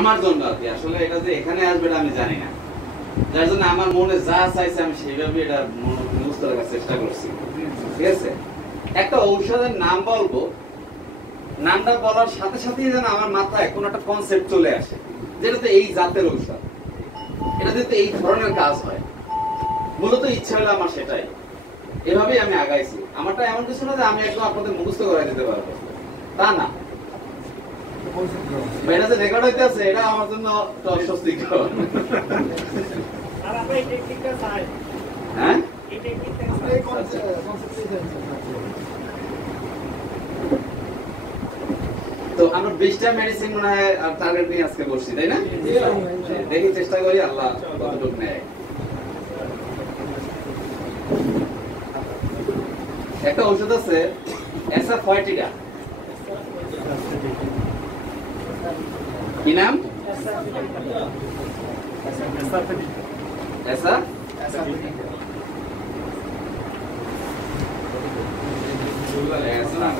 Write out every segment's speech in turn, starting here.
আমার জন্য আর কি। আসলে এটা যে এখানে আসবে এটা আমি জানি না, যার জন্য আমার মনে যা চাইছে আমি সেইভাবে এটা মুখস্থ রাখার চেষ্টা করছি। ঠিক আছে, একটা ঔষধের নাম বলবো, নামটা বলার সাথে সাথেই যেন আমার মাথায় কোন একটা কনসেপ্ট চলে আসে, যেটাতে এই জাতের ঔষধ, এটাতে এই ধরনের কাজ হয়। মূলত ইচ্ছা হলো আমার সেটাই, এভাবেই আমি আগাইছি। আমারটা এমন কিছু না যে আমি একদম আপনাদের মুখস্থ করাই দিতে পারবো, তা না। এটা যে রেকর্ড হইতে আছে এটা আমার জন্য অস্বস্তিকর। হ্যাঁ, তো আমরা 20টা মেডিসিন মনে হয় টার্গেট নিয়ে আজকে বসছি, তাই না? দেখি চেষ্টা করি আল্লাহ কতটুকু নেয়। একটা ঔষধ আছে অ্যাসাফয়েটিডা, কি নাম?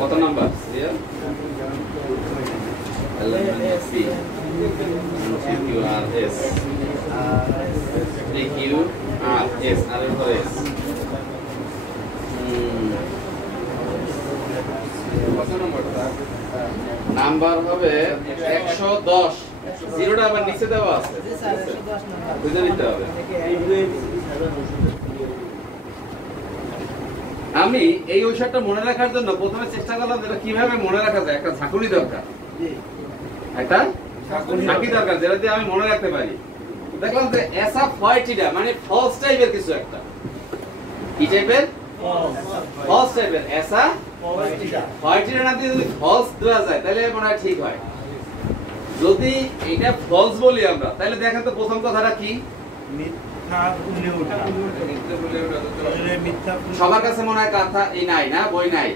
কত নাম্বার? নাম্বার হবে 110। জিরোটা আবার নিচে দেওয়া আছে, বুঝে নিতে হবে। আমি এই ঔষধটা মনে রাখার জন্য প্রথমে চেষ্টা করলাম যেটা কিভাবে মনে রাখা যায়। একটা ঝাঁকুনি দরকার, একটা ঝাঁকি দরকার যেটা দিয়ে আমি মনে রাখতে পারি। দেখলাম যে অ্যাসাফয়েটিডা মানে ফলস টাইপের কিছু একটা। কি টাইপের? ফলস টাইপের। অ্যাসাফয়েটিডা না দিয়ে যদি ফলস দেওয়া যায় তাহলে মনে হয় ঠিক হয়। যদি এটা ফলস বলি আমরা, তাহলে দেখেন তো প্রথম কথাটা কি? সবার কাছে মনে হয় কথা এই নাই না, বই নাই,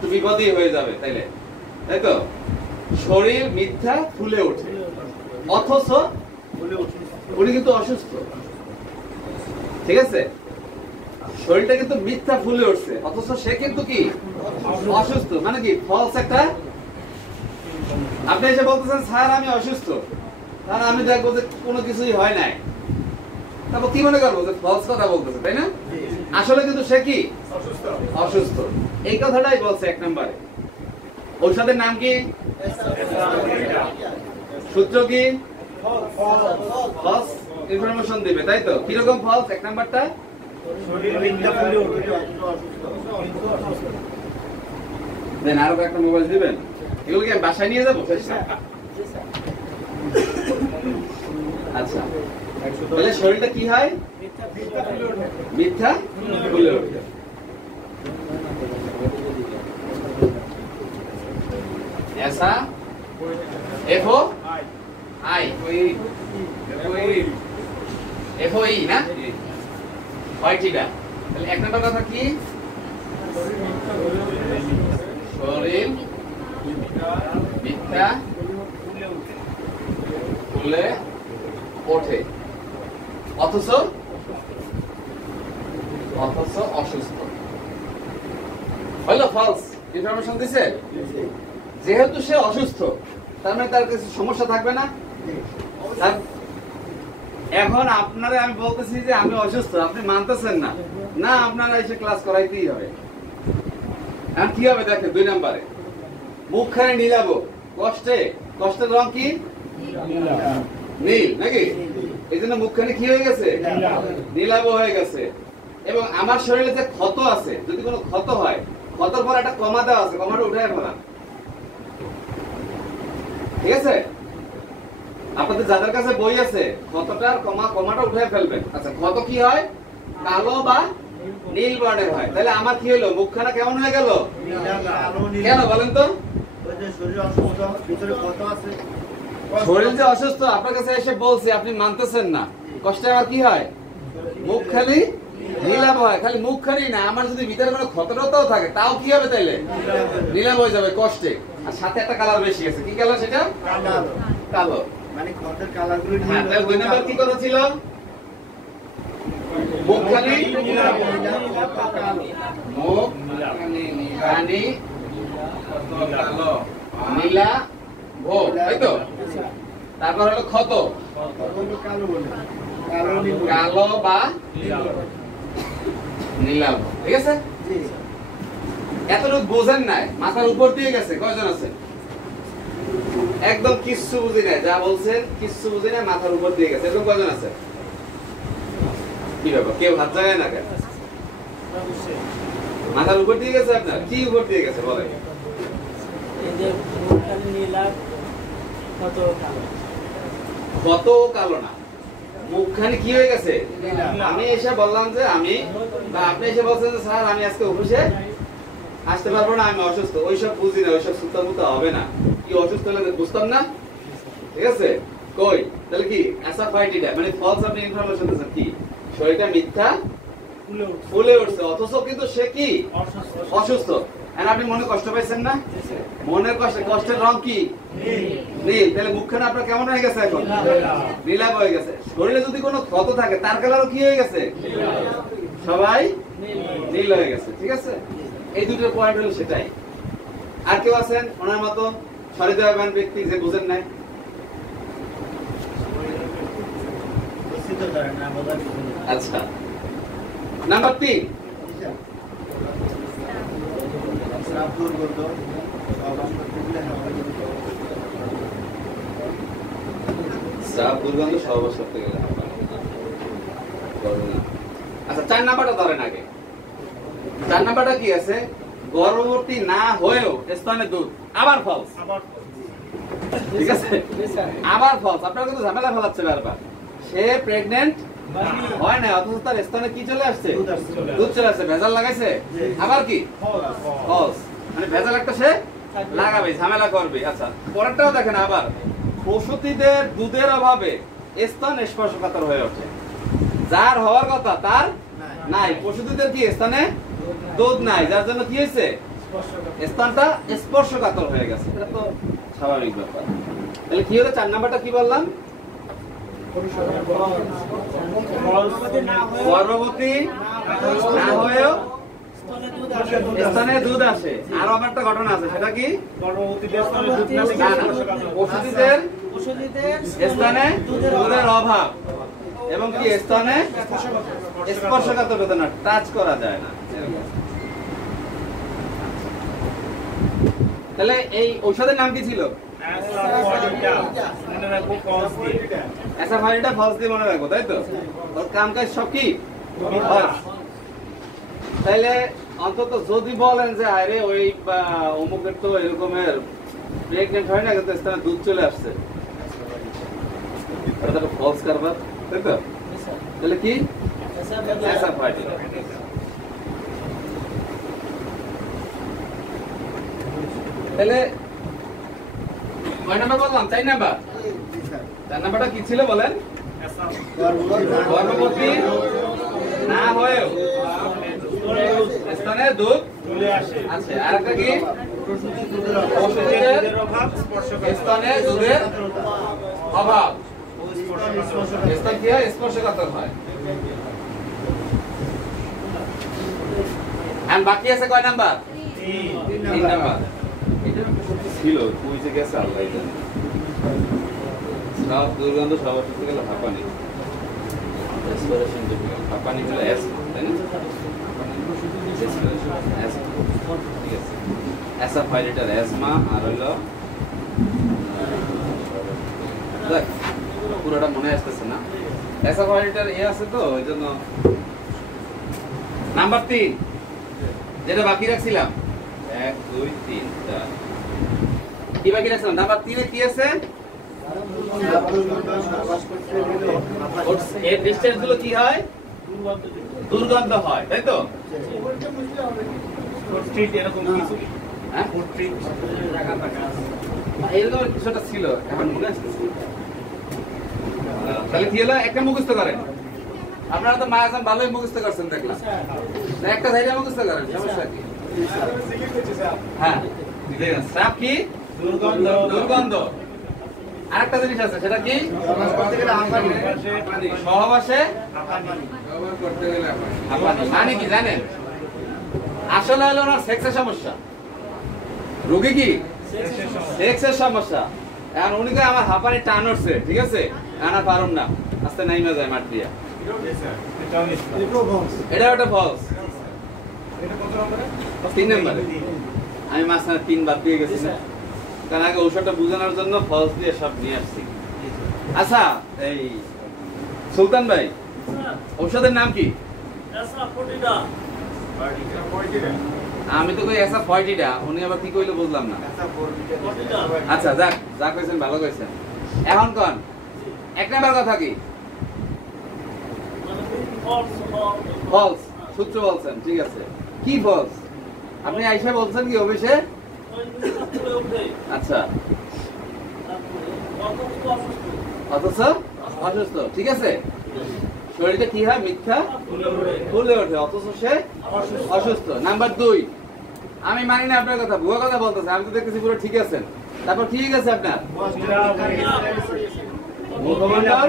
তো বিপদই হয়ে যাবে তাইলে, তাই তো? শরীর মিথ্যা ফুলে ওঠে, অথচ উনি কিন্তু অসুস্থ। ঠিক আছে, শরীরটা কিন্তু মিথ্যা ফুলে উঠছে, অথচ সে কিন্তু কি অসুস্থ। মানে কি ফলস একটা। আপনি এসে বলতেছেন স্যার আমি অসুস্থ, তাহলে আমি দেখবো যে কোনো কিছুই হয় নাই, তারপর কি মনে করবো যে ফলস কথা বলতেছে, তাই না? আসলে কিন্তু সে কি অসুস্থ। এই কথাটাই বলছে 1 নম্বরে। ঔষধের নাম কি? সূত্র কি? ফলস ইনফরমেশন দিবে, তাই তো? কিরকম ফলস? 1 নাম্বারটা দেন। আরো একটা মোবাইল দিবেন, এগুলো কি আমি বাসায় নিয়ে যাবো? আচ্ছা, তাহলে শরীরটা কি হয়? মিথ্যা ফুলে ওঠে। ऐसा एफओ आई एफओ ई ना ফয়েটিডা। তাহলে 1 নম্বর কথা কি? শরীর মিথ্যা ফুলে ওঠে, অথচ অসুস্থ। হলো ফলস ইনফরমেশন দিছে। যেহেতু সে অসুস্থ, তার মানে তার কিছু সমস্যা থাকবে না। এখন আপনারা আমি বলতেছি যে আমি অসুস্থ, আপনি মানতেছেন না, না আপনারা এসে ক্লাস করাইতেই হবে। এখন কি হবে দেখেন 2 নম্বরে, মুখখানে নীলাবো, কষ্টের রং কি? নীল নাকি? এই জন্য মুখখানে কি হয়ে গেছে? নীলাভ হয়ে গেছে। এবং আমার শরীরে যে ক্ষত আছে, যদি কোনো ক্ষত হয়, ক্ষতর পর একটা কমা দেওয়া আছে, কমাটা উঠে ফেলা। ঠিক আছে, আপনাদের যাদের কাছে বই আছে ক্ষতটার কমাটা উঠে ফেলবেন। আচ্ছা, ক্ষত কি হয়? কালো বা নীল বর্ণের হয়। তাহলে আমার কি হলো? মুখখানা কেমন হয়ে গেল? কেন বলেন তো? শরীর যে অসুস্থ, আপনার কাছে এসে বলছি, আপনি মানতেছেন না। কষ্টে আমার কি হয়? মুখ খালি নীলাভ হয়। খালি মুখ খালি না, আমার যদি ভিতরে কোনো ক্ষতটাও থাকে তাও কি হবে? তাইলে নীলাভ হয়ে যাবে কষ্টে। আর সাথে একটা কালার বেশি আছে। কি কালার সেটা? কালো। মানে ক্ষতের কালারগুলো। হ্যাঁ, তাহলে 2 নাম্বার কি কথা ছিল? মুখ খালি নীলাভ, মুখ খালি নীলা ভোগ, তাই তো? তারপর হলো ক্ষত, কালো বা নীলাভ। ঠিক আছে, এতটুকু বোঝেন নাই, মাথার উপর দিয়ে গেছে। কয়জন আছে একদম কিচ্ছু বুঝি নাই, যা বলছেন কিচ্ছু বুঝি নাই, মাথার উপর দিয়ে গেছে, এরকম কয়জন আছে? কি ব্যাপার, কেউ হাত জায়গায় না কেন? মাথার উপর দিয়ে গেছে আপনার? কি উপর দিয়ে গেছে বলেন? কত কালো না, মুখখানি কি হয়ে গেছে? আমি এসে বললাম যে আমি, বা আপনি এসে বলছেন যে স্যার আমি আজকে অফিসে আসতে পারবো না, আমি অসুস্থ। ওইসব বুঝি না, ওইসব সুতামুতা হবে না। কি অসুস্থ হলে বুঝতাম না? ঠিক আছে, কই তাহলে কি অ্যাসাফাইটিডা মানে ফলস আপনি ইনফরমেশন দিচ্ছেন, কি শরীরটা মিথ্যা ফুলে উঠছে, অথচ কিন্তু সে কি অসুস্থ। আর আপনি মনে কষ্ট পাইছেন না? মনের কষ্টের রং কি? নীল। তাহলে মুখখানা আপনার কেমন হয়ে গেছে? এখন নীলাভ হয়ে গেছে। শরীরে যদি কোনো ক্ষত থাকে তার কালারও কি হয়ে গেছে? সবাই নীল হয়ে গেছে। ঠিক আছে, এই দুটো পয়েন্ট হলো সেটাই। আর কেউ আছেন ওনার মতো সহৃদয়বান ব্যক্তি যে বুঝেন নাই? আচ্ছা, নাম্বার 3, শ্রাব দুর্গন্ধ সহবাস করতে গেলে। আচ্ছা, 4 নাম্বারটা ধরেন আগে। 4 নাম্বারটা কি আছে? গর্ভবতী না হয়েও স্তনে দুধ, আবার ফলস। ঠিক আছে, আবার ফলস। আপনারা কিন্তু ঝামেলা ফেলাচ্ছে বারবার। সে প্রেগন্যান্ট হয় না, অথচ তার স্তনে কি চলে আসছে? দুধ চলে আসছে। ভেজাল লাগাইছে, আবার কি ফলস। মানে ভেজাল একটা সে লাগাবে, ঝামেলা করবে। আচ্ছা, পরেরটাও দেখেন আবার, প্রসূতিদের দুধের অভাবে স্তন স্পর্শকাতর হয়ে ওঠে। যার হওয়ার কথা তার নাই। প্রসূতিদের কি স্তনে দুধ নাই, যার জন্য কি হয়েছে? স্তনটা স্পর্শকাতর হয়ে গেছে। এটা তো স্বাভাবিক ব্যাপার। তাহলে কি হলো? 4 নাম্বারটা কি বললাম? গর্ভবতী না হয়েও স্তনে দুধ আসে। আরো আমার একটা ঘটনা আছে, সেটা কি? প্রসূতিদের স্তনে দুধের অভাব এবং কি স্তনে স্পর্শকাতর বেদনা, টাচ করা যায় না। তাহলে এই ঔষধের নাম কি ছিল? অ্যাসাফাইটিডা ফলস দিয়ে মনে রাখবো, তাই তো? ওর কাম কাজ সব কি? তাইলে অন্তত যদি বলেন যে আরে ওই অমুকের তো এরকমের প্রেগনেন্ট হয় না, কিন্তু স্তনে দুধ চলে আসছে, এটা তো ফলস কারবার, তাই তো? তাহলে কি? অ্যাসাফাইটিডা। তাহলে কয় নাম্বার বললাম? 4 নাম্বার। 4 নাম্বারটা কি ছিল বলেন? গর্ভবতী না হয়েও স্তনে দুধ চলে আসে। আচ্ছা, আরেকটা কি? প্রসূতিদের স্তনে দুধের অভাব, স্তন কি হয়? স্পর্শকাতর হয়। আর বাকি আছে কয় নাম্বার? 3 নাম্বার। ছিল তুই যে গেছে আল্লাহ জানে। সব দুর্গন্ধ সবার করতে গেলে হাঁপানি, রেসপিরেশন ডিফিকাল্ট। হাঁপানি হলো অ্যাসমা, তাই না? ঠিক আছে, অ্যাসাফাইটিডার অ্যাসমা আর হলো দেখ পুরোটা মনে আসতেছে না। অ্যাসাফাইটিডার আছে তো, ওই জন্য। নাম্বার 3 যেটা বাকি রাখছিলাম, 1 2 3 4 কি বাকি রাখছিলাম? নাম্বার 3 এ কি আছে? এর ডিসটেন্স গুলো কি হয়? দুর্গন্ধ হয়, তাই তো? এরকম কিছু, হ্যাঁ এরকম কিছুটা ছিল, এখন মনে আসতেছে। তাহলে কি হলো? একটা মুখস্থ করেন। আপনারা তো মায়া ভালোই মুখস্থ করছেন দেখলাম, একটা জায়গায় মুখস্থ করেন, সমস্যা কি? হ্যাঁ, শ্রাপ কি? দুর্গন্ধ। আরেকটা জিনিস আছে, সেটা কি? সহবাসে মানে কি জানেন? আসলে হলো ওনার সেক্সের সমস্যা। রোগী কি সেক্সের সমস্যা, এখন উনি কয় আমার হাঁপানি টান উঠছে, ঠিক আছে, আনা পারুম না, আস্তে নাইমা যায় মাঠ দিয়া। এটা একটা ফলস। 3 নম্বরে আমি মাঝখানে 3 বাদ দিয়ে গেছি না, কারণ আগে ঔষধটা বোঝানোর জন্য ফলস দিয়ে সব নিয়ে আসছি। আচ্ছা এই সুলতান ভাই, ঔষধের নাম কি? আমি তো কই এসা 40টা, উনি আবার কি কইলো বুঝলাম না। আচ্ছা যাক, যা কইছেন ভালো কইছেন। এখন কোন 1 নাম্বার কথা কি? ফলস, সূত্র বলছেন, ঠিক আছে। কি ফলস? আপনি আইসা বলছেন কি অফিসে? আচ্ছা, অথচ অসুস্থ, ঠিক আছে। শরীরটা কি হয়? মিথ্যা ফুলে ওঠে, অথচ সে অসুস্থ। নাম্বার 2, আমি মানি না আপনার কথা, ভুয়া কথা বলতেছে। আমি তো দেখতেছি পুরো ঠিক আছেন। তারপর ঠিক আছে আপনার মুখমণ্ডল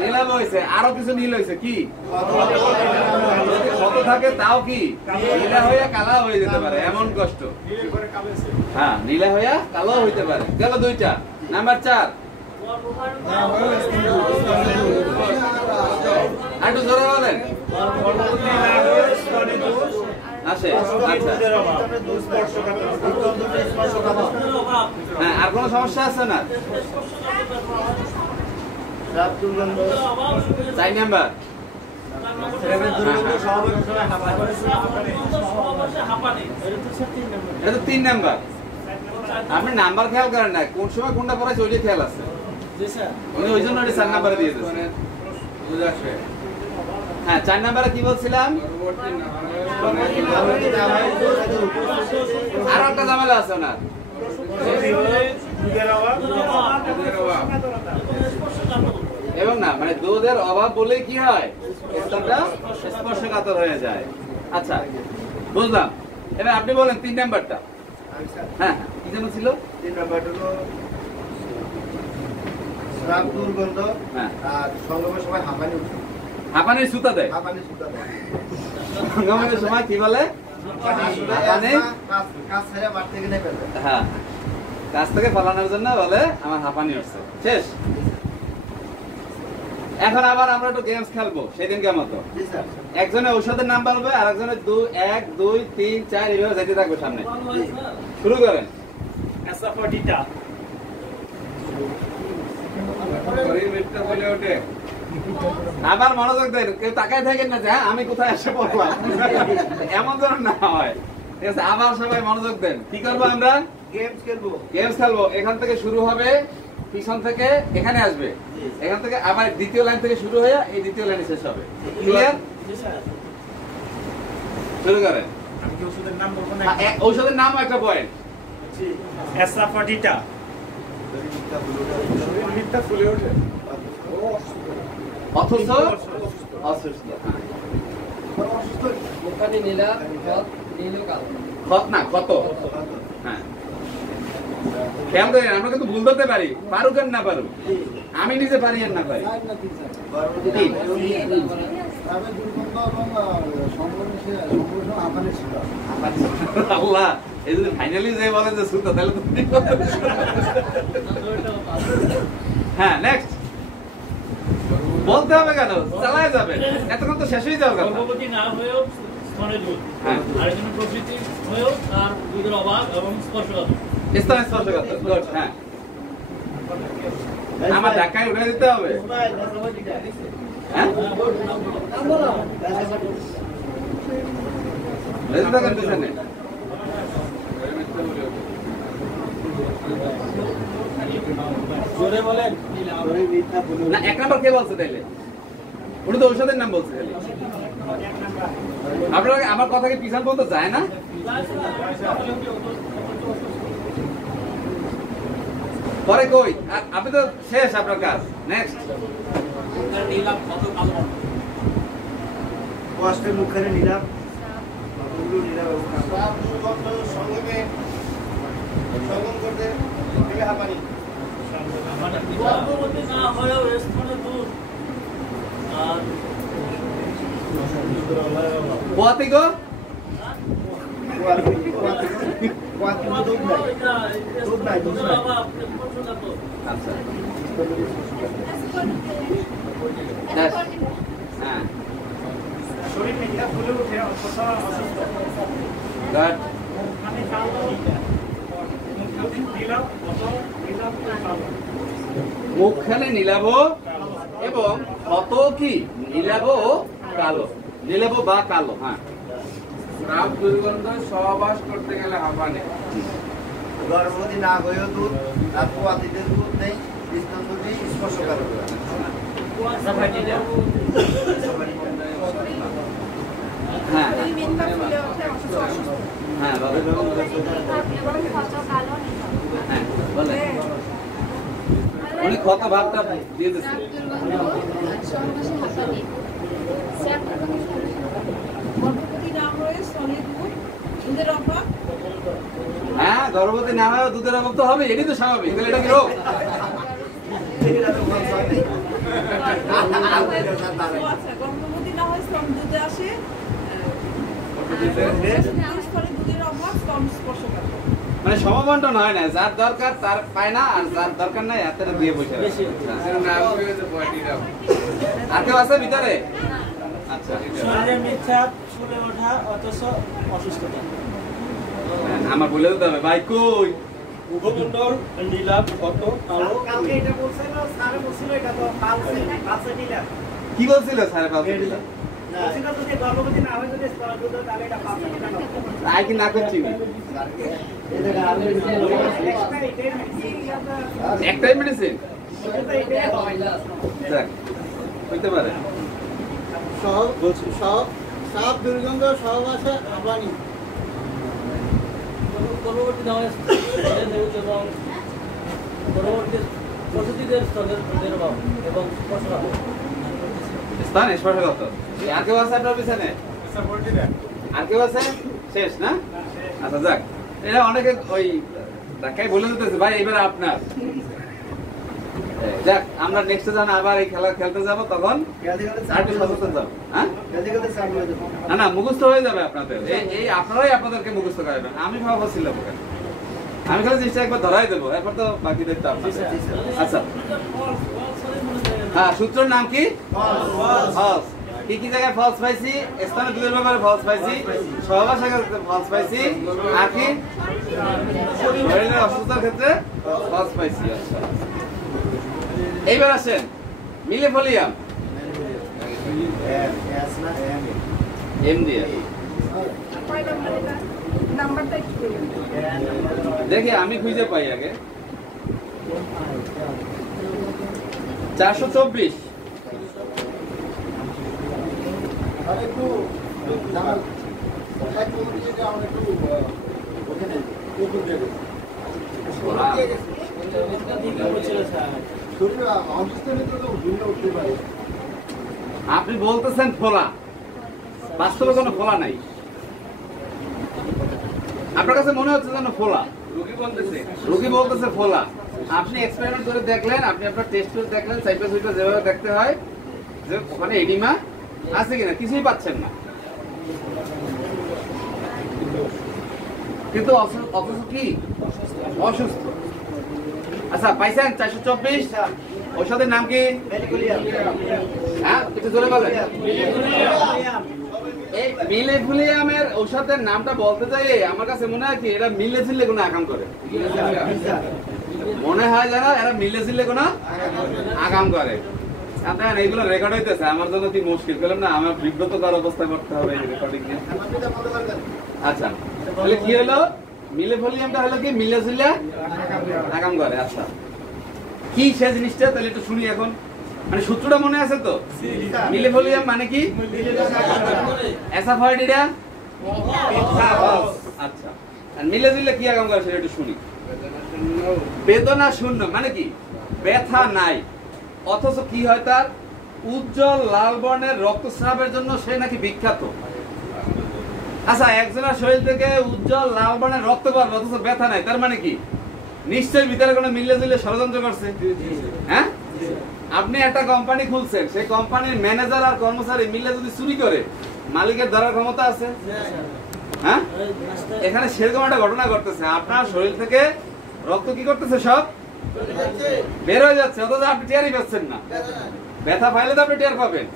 নীলাভ হয়েছে, আরো কিছু নীল হয়েছে। কি যদি ক্ষত থাকে তাও কি নীলা হইয়া কালা হয়ে যেতে পারে, এমন কষ্ট। হ্যাঁ, নীলা হইয়া কালো হইতে পারে। গেল 2টা। নাম্বার 4, একটু জোরে বলেন। আসে, আচ্ছা। হ্যাঁ, আর কোন সমস্যা আছে না? 4 নাম্বার, এটা তো 3 নাম্বার। আপনি নাম্বার খেয়াল করেন না, কোন সময় কোনটা পড়াইছে ওইটা খেয়াল আছে। উনি ওই জন্য 4 নাম্বারে দিয়ে দিয়েছেন। হ্যাঁ, 4 নাম্বারে কি বলছিলাম? আর একটা ঝামেলা আছে না, এবং না মানে দুধের অভাব বলে কি হয়, স্তনটা স্পর্শকাতর হয়ে যায়। আচ্ছা বুঝলাম। এবার আপনি বলেন 3 নাম্বারটা। হ্যাঁ, কি যেন ছিল? 3 নাম্বারটা হলো শ্রাব দুর্গন্ধ, আর সঙ্গমের সময় হাঁপানি উঠে। হাঁপানির সুতা দেয়? হাঁপানি সুতা দেয়। সঙ্গমের সময় কি বলে? হাঁপানি। কাজ ছেড়ে মাঠ থেকে নেমে ফেলে। হ্যাঁ, কাজ থেকে ফলানোর জন্য বলে আমার হাঁপানি উঠছে। শেষ। এখন আবার আমরা একটু গেমস খেলবো সেদিনকার মতো। একজনে ঔষধের নাম বলবে, আর একজনে 1 2 3 4 এইভাবে যেতে থাকবে সামনে। শুরু করেন। আবার মনোযোগ দেন, কেউ তাকায় থাকেন না যে আমি কোথায় এসে পড়লাম, এমন যেন না হয়। ঠিক আছে, আবার সবাই মনোযোগ দেন। কি করবো আমরা? গেমস খেলবো। গেমস খেলবো। এখান থেকে শুরু হবে, পিছন থেকে এখানে আসবে, এখান থেকে আবার দ্বিতীয় লাইন থেকে শুরু হয়ে এই দ্বিতীয় লাইনে শেষ হবে। ক্লিয়ার? শুরু করেন। আমি কি ওষুধের নাম বলবো না? ঔষধের নাম একটা পয়েন্ট। অ্যাসাফাটিটা। মিথ্যা ফুলে ওঠে, অথচ অসুস্থ। ওখানে নীলা নীল কালো ক্ষত না, ক্ষত। হ্যাঁ, খেয়াল করেন, আমরা কিন্তু ভুল ধরতে পারি, পারুক আর না পারুক। আমি নিজে পারি আর না পারি। আল্লাহ, এই যদি ফাইনালি যে বলেন যে সুতা, তাহলে তো হ্যাঁ। নেক্সট বলতে হবে কেন? চালায় যাবে, এতক্ষণ তো শেষ হয়ে যাবে। গর্ভবতী না হয়েও স্তনে দুধ, আরেকজন প্রসূতি হয়েও তার দুধের অভাব এবং স্পর্শকাতর। স্তন স্পর্শকাতর। গুড। হ্যাঁ, আমার ধাক্কায় উঠে দিতে হবে। হ্যাঁ, বেঁচে থাকেন পিছনে। জোরে বলেন। না, 1 নাম্বার কে বলছে তাইলে? উনি তো ঔষধের নাম বলছে খালি। আপনারা আমার কথা কি পিছন পর্যন্ত যায় না? পরে কই? আপনি তো শেষ আপনার কাজ। নেক্সট। কষ্টের মুখখানে নীলাভ, সঙ্গমে সঙ্গম করতে গেলে হাঁপানি। গর্ভবতী না হয়েও স্তনে দুধ আর পোয়াতি গো? আচ্ছা দাস হ্যাঁ শরীর মেঘা ফুলে উঠে অথচ অসুস্থ গাট মানে কালো নীলাভ অত নীলাভ কালো মুখখানে নীলাভ এবং ক্ষত কি নীলাভ ও কালো নীলাভ বা কালো হ্যাঁ স্রাব দুর্গন্ধ সহবাস করতে গেলে হাঁপানি গর্ভবতী না হয়েও দুধ আর পোয়াতিদের দুধ নেই স্তন দুধই স্পর্শকারক হ্যাঁ শরীর মেঘা ফুলে ওঠে অথচ অসুস্থ হ্যাঁ বাবা এবং ক্ষত কালো নীলাভ হ্যাঁ বলে উনি ক্ষত ভাবটা দিয়ে দিচ্ছে গর্ভবতী না হয়ে স্তনের দুধ দুধের অভাব হ্যাঁ গর্ভবতী না হয় দুধের অভাব তো হবে এটাই তো স্বাভাবিক তাহলে এটা কি রোগ আচ্ছা গর্ভবতী না হয়ে স্তন দুধে আসে স্তনে দুধের অভাব স্তন স্পর্শকারক মানে সমবন্টন হয় না যার দরকার তার পায় না আর যার দরকার নাই এতটা দিয়ে বসে আছে। নাম কি হয়েছে বডিটা আর কেউ আছে ভিতরে আচ্ছা শরীরে মিথ্যা ফুলে ওঠা অথচ অসুস্থতা হ্যাঁ, আমার বলে দিতে হবে ভাই কই মুখমণ্ডল নীলাভ ক্ষত কালো কালকে এটা বলছিল স্যার বলছিল এটা তো পালসে নীলাভ কি বলছিল স্যার কালকে বলছিল যদি গর্ভবতী না হয় যদি স্তন দুধ তাহলে এটা পালসে নীলাভ তাই কি না করছি একটাই মেডিসিন যাক হইতে পারে সাপ দুর্গন্ধ সহবাসে হাঁপানি পরবর্তী সময়ে এবং পরবর্তী প্রসূতিদের স্তনের দুধের অভাব এবং স্পর্শকারক স্থান স্পর্শগত আর কেউ আছে আপনার পিছনে আর কেউ আছে শেষ না আচ্ছা যাক এটা অনেকে ওই ধাক্কায় বলে দিতেছে ভাই এবার আপনার যাক আমরা নেক্সটে যখন আবার এই খেলা খেলতে যাব তখন আর একটু সচেতন যাবো হ্যাঁ না না মুখস্থ হয়ে যাবে আপনাদের এই আপনারাই আপনাদেরকে মুখস্থ করাবেন আমি ভাবো ছিলাম ওখানে আমি খালি জিনিসটা একবার ধরাই দেবো এরপর তো বাকি দেখতে আপনাদের আচ্ছা হ্যাঁ সূত্রের নাম কি ফলস কি কি জায়গায় ফলস পাইছি স্থানে দুধের ব্যাপারে ফলস পাইছি সহবাসের ক্ষেত্রে ফলস পাইছি আর কি শরীরের অসুস্থতার ক্ষেত্রে ফলস পাইছি আচ্ছা এইবার আসেন মিলেফোলিয়াম এম দিয়ে কয় নাম্বার এটা নাম্বারটা একটু বলুন দেখি আমি খুঁজে পাই আগে 424 আপনি বলতেছেন ফোলা বাস্তবে কোনো ফোলা নাই আপনার কাছে মনে হচ্ছে যেন ফোলা রোগী বলতেছে ফোলা আপনি এক্সপেরিমেন্ট করে দেখলেন আপনি আপনার টেস্ট করে দেখলেন সাইটোসিটা যেভাবে দেখতে হয় যে ওখানে এডিমা আছে কিনা কিছুই পাচ্ছেন না কিন্তু অথচ কি অসুস্থ আচ্ছা পাইছেন 424 ঔষধের নাম কি হ্যাঁ একটু জোরে বলেন এই মিলেফোলিয়ামের ঔষধের নামটা বলতে চাই আমার কাছে মনে হয় কি এরা মিলে ঝিলে কোনো আগাম করে মনে হয় যেন এরা মিলে ঝিলে কোনো আগাম করে আপনার এইগুলো রেকর্ড হইতেছে আমার জন্য কি মুশকিল পেলাম না আমার বিব্রতকর অবস্থা করতে হবে এই রেকর্ডিং নিয়ে আচ্ছা তাহলে কি হলো মিলেফোলিয়ামটা হলো কি মিলে ঝিলে আগাম করে আচ্ছা কি সে জিনিসটা তাহলে একটু শুনি এখন মানে সূত্রটা মনে আছে তো মিলেফোলিয়াম মানে কি অ্যাসাফয়েডিডা আচ্ছা আর মিলে দিলে কি আগাম করে সেটা একটু শুনি বেদনা শূন্য মানে কি ব্যথা নাই অথচ কি হয় তার উজ্জ্বল লাল বর্ণের রক্তস্রাবের জন্য সে নাকি বিখ্যাত আচ্ছা একজনের শরীর থেকে উজ্জ্বল লাল বর্ণের রক্ত পাবে অথচ ব্যথা নাই তার মানে কি নিশ্চয়ই ভিতরে কোনো মিলে দিলে ষড়যন্ত্র করছে হ্যাঁ আপনি একটা কোম্পানি খুলছেন সেই কোম্পানির ম্যানেজার আর কর্মচারী মিলে যদি চুরি করে মালিকের ধরার ক্ষমতা আছে হ্যাঁ, এখানে সেরকম একটা ঘটনা ঘটতেছে, আপনার শরীর থেকে রক্ত কি করতেছে, সব বের হয়ে যাচ্ছে, অথচ আপনি টেরই পাচ্ছেন না। ব্যথা পাইলে তো আপনি টের পাবেন,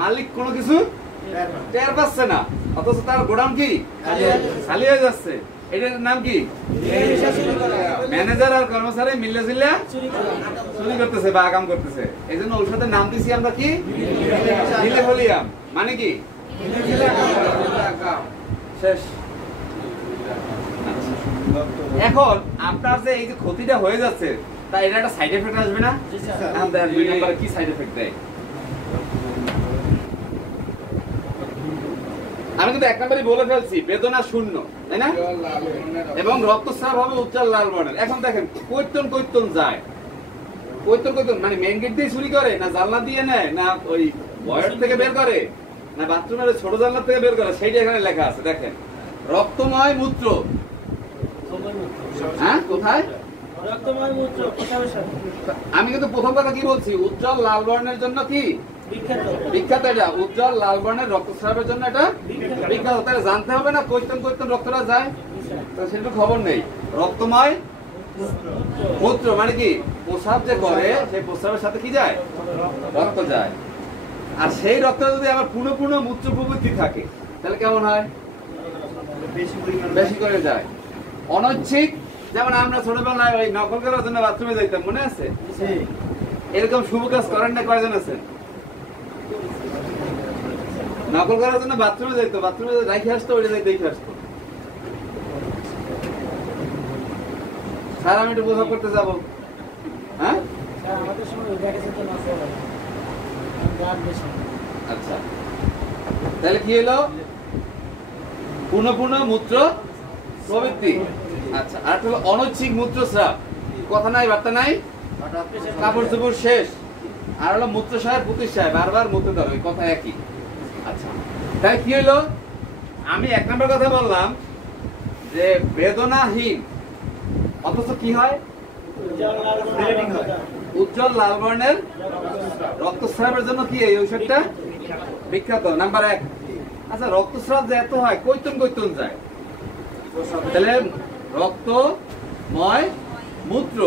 মালিক কোনো কিছু টের পাচ্ছে না, অথচ তার গোডাউন কি খালি হয়ে যাচ্ছে। এটার নাম কি? ম্যানেজার আর কর্মচারী মিলে ঝিলে চুরি করতেছে বা আগাম করতেছে। এই জন্য ঔষধের নাম দিছি আমরা কি? মিলেভোলিয়াম। মানে কি? শেষ। এখন আপনার যে এই যে ক্ষতিটা হয়ে যাচ্ছে, তা এটা একটা সাইড এফেক্ট আসবে না? দুই নম্বরে কি সাইড এফেক্ট দেয়? আমি কিন্তু এক নম্বরই বলে ফেলছি, বেদনা শূন্য, তাই না? এবং রক্তস্রাব হবে উজ্জ্বল লাল বর্ণের। এখন দেখেন কৈতন কৈতন যায়, কৈতন কৈতন মানে মেইন গেট দিয়ে চুরি করে, না জানলা দিয়ে নেয়, না ওই বয়স থেকে বের করে, না বাথরুমের ছোট জানলা থেকে বের করে, সেইটা এখানে লেখা আছে। দেখেন রক্তময় মূত্র, হ্যাঁ কোথায়? আমি কিন্তু প্রথম কথা কি বলছি, উজ্জ্বল লাল বর্ণের জন্য কি বিখ্যাত? এটা উজ্জ্বল লাল বর্ণের রক্তস্রাবের জন্য এটা বিখ্যাত। তাহলে জানতে হবে না কৈতন কৈতন রক্তটা যায়, সেটা খবর নেই। রক্তময় মূত্র মানে কি? প্রস্রাব যে করে, সেই প্রস্রাবের সাথে কি যায়? রক্ত যায়। আর সেই রক্ত যদি আবার পুনঃ পুনঃ মূত্র প্রবৃত্তি থাকে, তাহলে কেমন হয়? বেশি করে যায়। অনৈচ্ছিক, যেমন আমরা ছোটবেলায় ওই নকল করার জন্য বাথরুমে যাইতাম, মনে আছে? এরকম শুভ কাজ করেন না? কয়জন আছেন? নকল করার জন্য বাথরুমে যাইতো, বাথরুমে রাখি আসতো, ওইটা যাই দেখে আসতো। স্যার আমি একটু বোঝা করতে যাবো, হ্যাঁ আচ্ছা, তাহলে কি হলো? পুনঃ পুনঃ মূত্র প্রবৃত্তি। আচ্ছা, আর হলো অনৈচ্ছিক মূত্রস্রাব, কথা নাই বার্তা নাই, কাপড় চোপড় শেষ। আর হলো মূত্রসায়ের প্রতিষ্ঠায়, বারবার মূত্র ধরে, ওই কথা একই। আচ্ছা, তাই কি হলো? আমি এক নম্বর কথা বললাম যে বেদনাহীন, অথচ কি হয়? উজ্জ্বল লাল বর্ণের রক্তস্রাবের জন্য কি এই ঔষধটা বিখ্যাত, নাম্বার 1। আচ্ছা, রক্তস্রাব যে এত হয়, কৈতন কৈতন যায়, তাহলে রক্তময় মূত্র,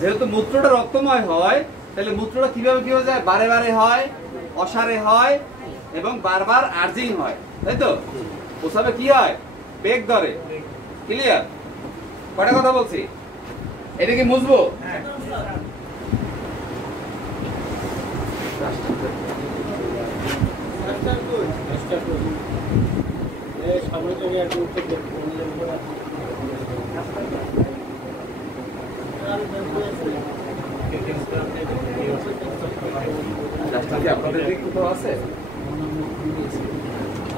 যেহেতু মূত্রটা রক্তময় হয়, তাহলে মূত্রটা কিভাবে কি হয়ে যায়? বারে বারে হয়, অসারে হয়, এবং বারবার আর্জিং হয়, তাই তো? প্রস্রাবে কি হয়? বেগ ধরে। ক্লিয়ার? কয়টা কথা বলছি? এটা কি বুঝবো? আপনাদের দিক তো আছে,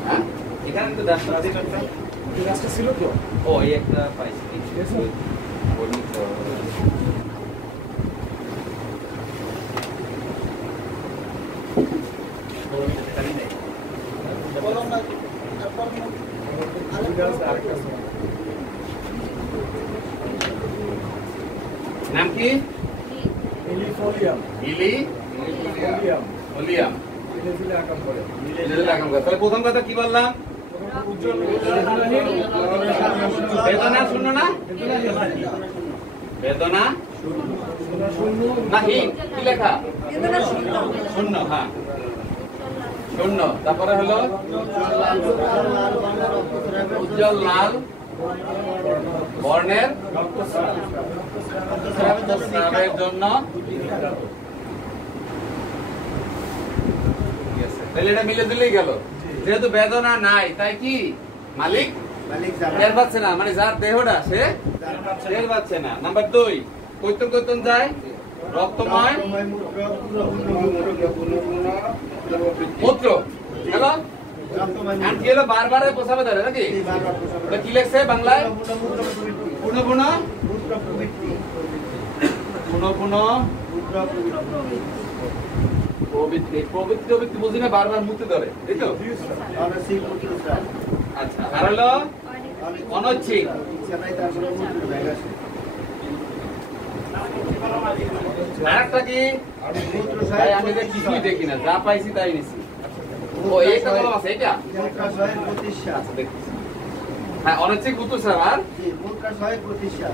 হ্যাঁ? এখানে তো ডাক্তার ছিল তো, ও এই একটা পাইছি। নাম কি? প্রথম কথা কি বললাম? বেদনা শূন্য না? বেদনা না হীন, কি লেখা? শূন্য, হ্যাঁ শূন্য। তারপরে হলো উজ্জ্বল লাল বর্ণের রক্তস্রাবের জন্য। তাহলে এটা মিলে দিলেই গেল। যেহেতু বেদনা নাই, তাই কি মালিক টের পাচ্ছে না, মানে যার দেহটা সে টের পাচ্ছে না। নাম্বার 2, কৈতন কৈতন যায়, রক্তময় মূত্র। হ্যালো, কি হলো? বারবার প্রস্রাবে ধরে নাকি? কি লেখছে বাংলায়? পুনঃ পুনঃ পুনঃ পুনঃ প্রবৃত্তি। প্রবৃত্তি প্রবৃত্তি বুঝি না, বারবার মুতে ধরে, তাই তো? আচ্ছা, আর হলো অনৈচ্ছিক। আরেকটা কি? আমি কিছুই দেখি না, যা পাইছি তাই নিছি। ও এইটা বলা আছে, এটা আচ্ছা দেখছি। হ্যাঁ অনিচ্ছিক ঋতুস্রাব আর জি মূত্রাশয়ের প্রতিষ্ঠা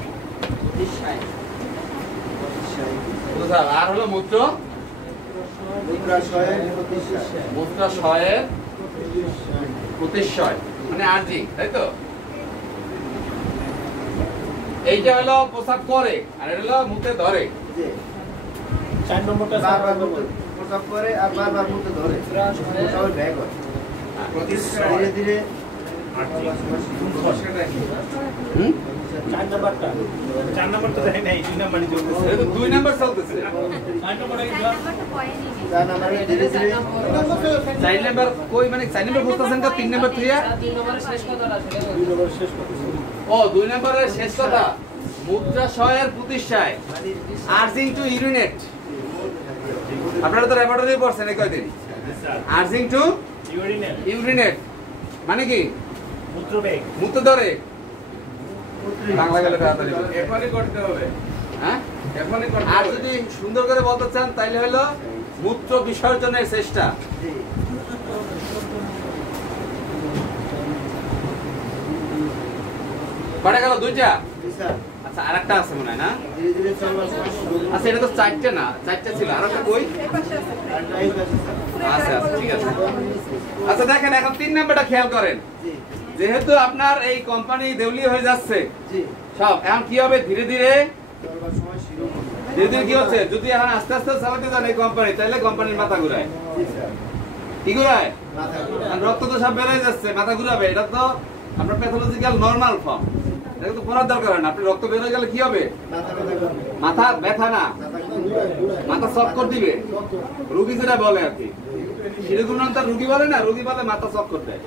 ঋতুস্রাব আর হলো মূত্রাশয়ের প্রতিষ্ঠা মূত্রাশয়ের প্রতিশয় মানে আর্জিং, তাই তো? এইটা হলো প্রসাব করে আর এটা হলো মুখে ধরে। জি 4 নম্বরটা বারবার প্রসাব করে আর বারবার মুখে ধরে প্রসাবের ব্যাগ হয় ধীরে ধীরে হুম 4 নম্বরটা 4 নম্বরটা দেয় নাই 2 নম্বরই চলতেছে। এটা তো 2 নাম্বার চলতেছে। 4 নম্বরে কি তার নামে ধীরে ধীরে 4 নাম্বার কই মানে 4 নাম্বার বুঝতেছেন তো 3 নাম্বার 3 3 নম্বরের শেষ কথাটা ছিল 2 নম্বর শেষ করতেছে। ও 2 নাম্বারের শেষ কথা মূত্রাশয়ের প্রতিষ্ঠায় আর্জিং টু ইউরিনেট। আপনারা তো ল্যাবরেটরি পড়ছেন এই কয়দিন আর্জিং টু ইউরিনাল ইউরিনেট মানে কি মূত্রবেগ মূত্র ধরে বাংলা গেলে তাড়াতাড়ি বলুন। এখনই করতে হবে, হ্যাঁ এখনই করতে আর হবে। যদি সুন্দর করে বলতে চান তাইলে হলো মূত্র বিসর্জনের চেষ্টা। জি কটা গেল? 2টা। জি স্যার আচ্ছা আরেকটা আছে মনে হয় না? ধীরে ধীরে চলবার সময় শুরু আচ্ছা এটা তো 4টে না, 4টে ছিল। আরেকটা কই? এই পাশে আছে আর টাইম আছে স্যার আচ্ছা আচ্ছা ঠিক আছে। আচ্ছা দেখেন এখন 3 নাম্বারটা খেয়াল করেন। জি যেহেতু আপনার এই কোম্পানি দেউলিয়া হয়ে যাচ্ছে জি সব, এখন কি হবে ধীরে ধীরে চলবার সময় শুরু ধীরে ধীরে কি হচ্ছে যদি এখন আস্তে আস্তে চালাতে যান এই কোম্পানি তাহলে কোম্পানির মাথা ঘুরায়। জি স্যার কি ঘুরায়? মাথা আর রক্ত তো সব বেরোয় যাচ্ছে, মাথা ঘুরাবে। এটা তো আপনার প্যাথোলজিক্যাল নরমাল ফর্ম, এটা তো পড়ার দরকার হয় না। আপনি রক্ত বের হয়ে গেলে কি হবে? মাথা ব্যথা না, মাথা চক্কর দিবে। রুগী যেটা বলে আর কি, সেরকম তার রুগী বলে না, রুগী বলে মাথা চক্কর দেয়।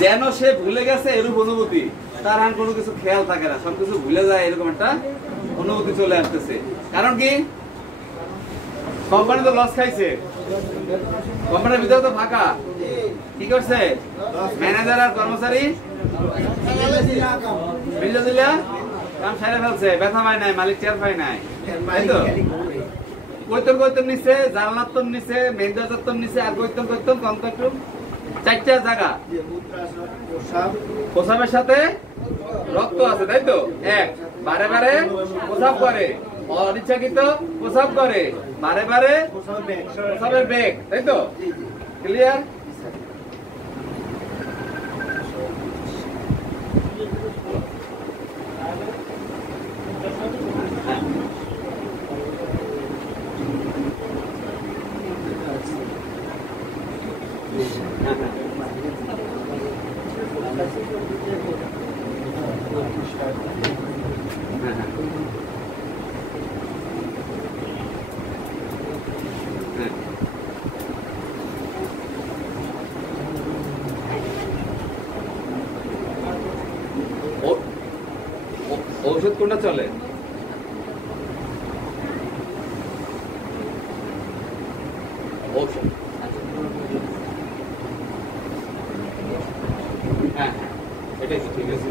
যেন সে ভুলে গেছে এরূপ অনুভূতি, তার আর কোনো কিছু খেয়াল থাকে না, সবকিছু ভুলে যায়, এরকম একটা অনুভূতি চলে আসতেছে। কারণ কি কোম্পানি তো লস খাইছে, কোম্পানির ভিতরে তো ফাঁকা। কি করছে ম্যানেজার আর কর্মচারী? মিলে দিলে কাম সাইরে ফেলছে, ব্যথা পায় নাই, মালিক চেয়ার পায় নাই, তাই তো? কৈতন নিচ্ছে, জানালাত্তম নিচ্ছে, মেন দরজাত্তম নিচ্ছে, আর কৈতন কন্ট্রাক্টম 4টা জায়গা। প্রসাবের সাথে রক্ত আছে, তাই তো? এক বারে বারে প্রসাব করে, অনিচ্ছাকৃত প্রসাব করে, বারে বারে প্রসাবের বেগ, তাই তো? ক্লিয়ার? ঔষধ কোনটা চলে? ঔষধ হ্যাঁ হ্যাঁ এটাই তো ঠিক আছে।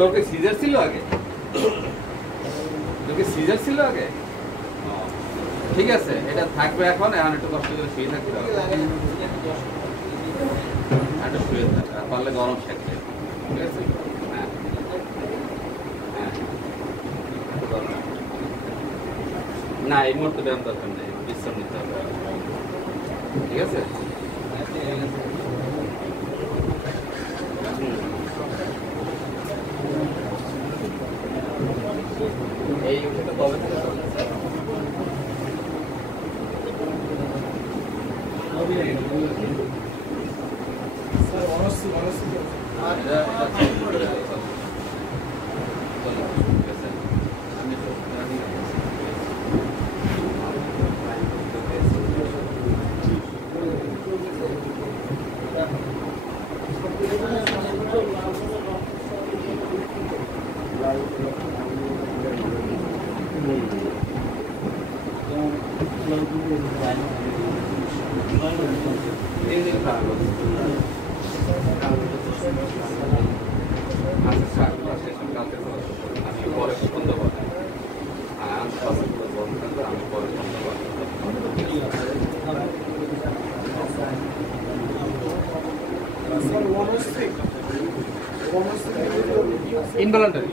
তোকে সিজার ছিল আগে? তোকে সিজার ছিল আগে? ঠিক আছে, এটা থাকবে এখন একটু কষ্ট করে শুয়ে থাকতে হবে। একটু শুয়ে থাকবে, আর পারলে গরম থাকবে, ঠিক আছে? হ্যাঁ হ্যাঁ না এই মুহূর্তে ব্যায়াম দরকার নেই, বিশ্রাম নিতে হবে, ঠিক আছে? এই ওষুধটা কবে থেকে চলছে? দিন খারাপ হচ্ছে। আচ্ছা স্যার সেশন কালকে আমি পরে বন্ধ করব। আমি সবগুলো বন্ধ করব, আমি পরে বন্ধ করব। ইনভলান্টারি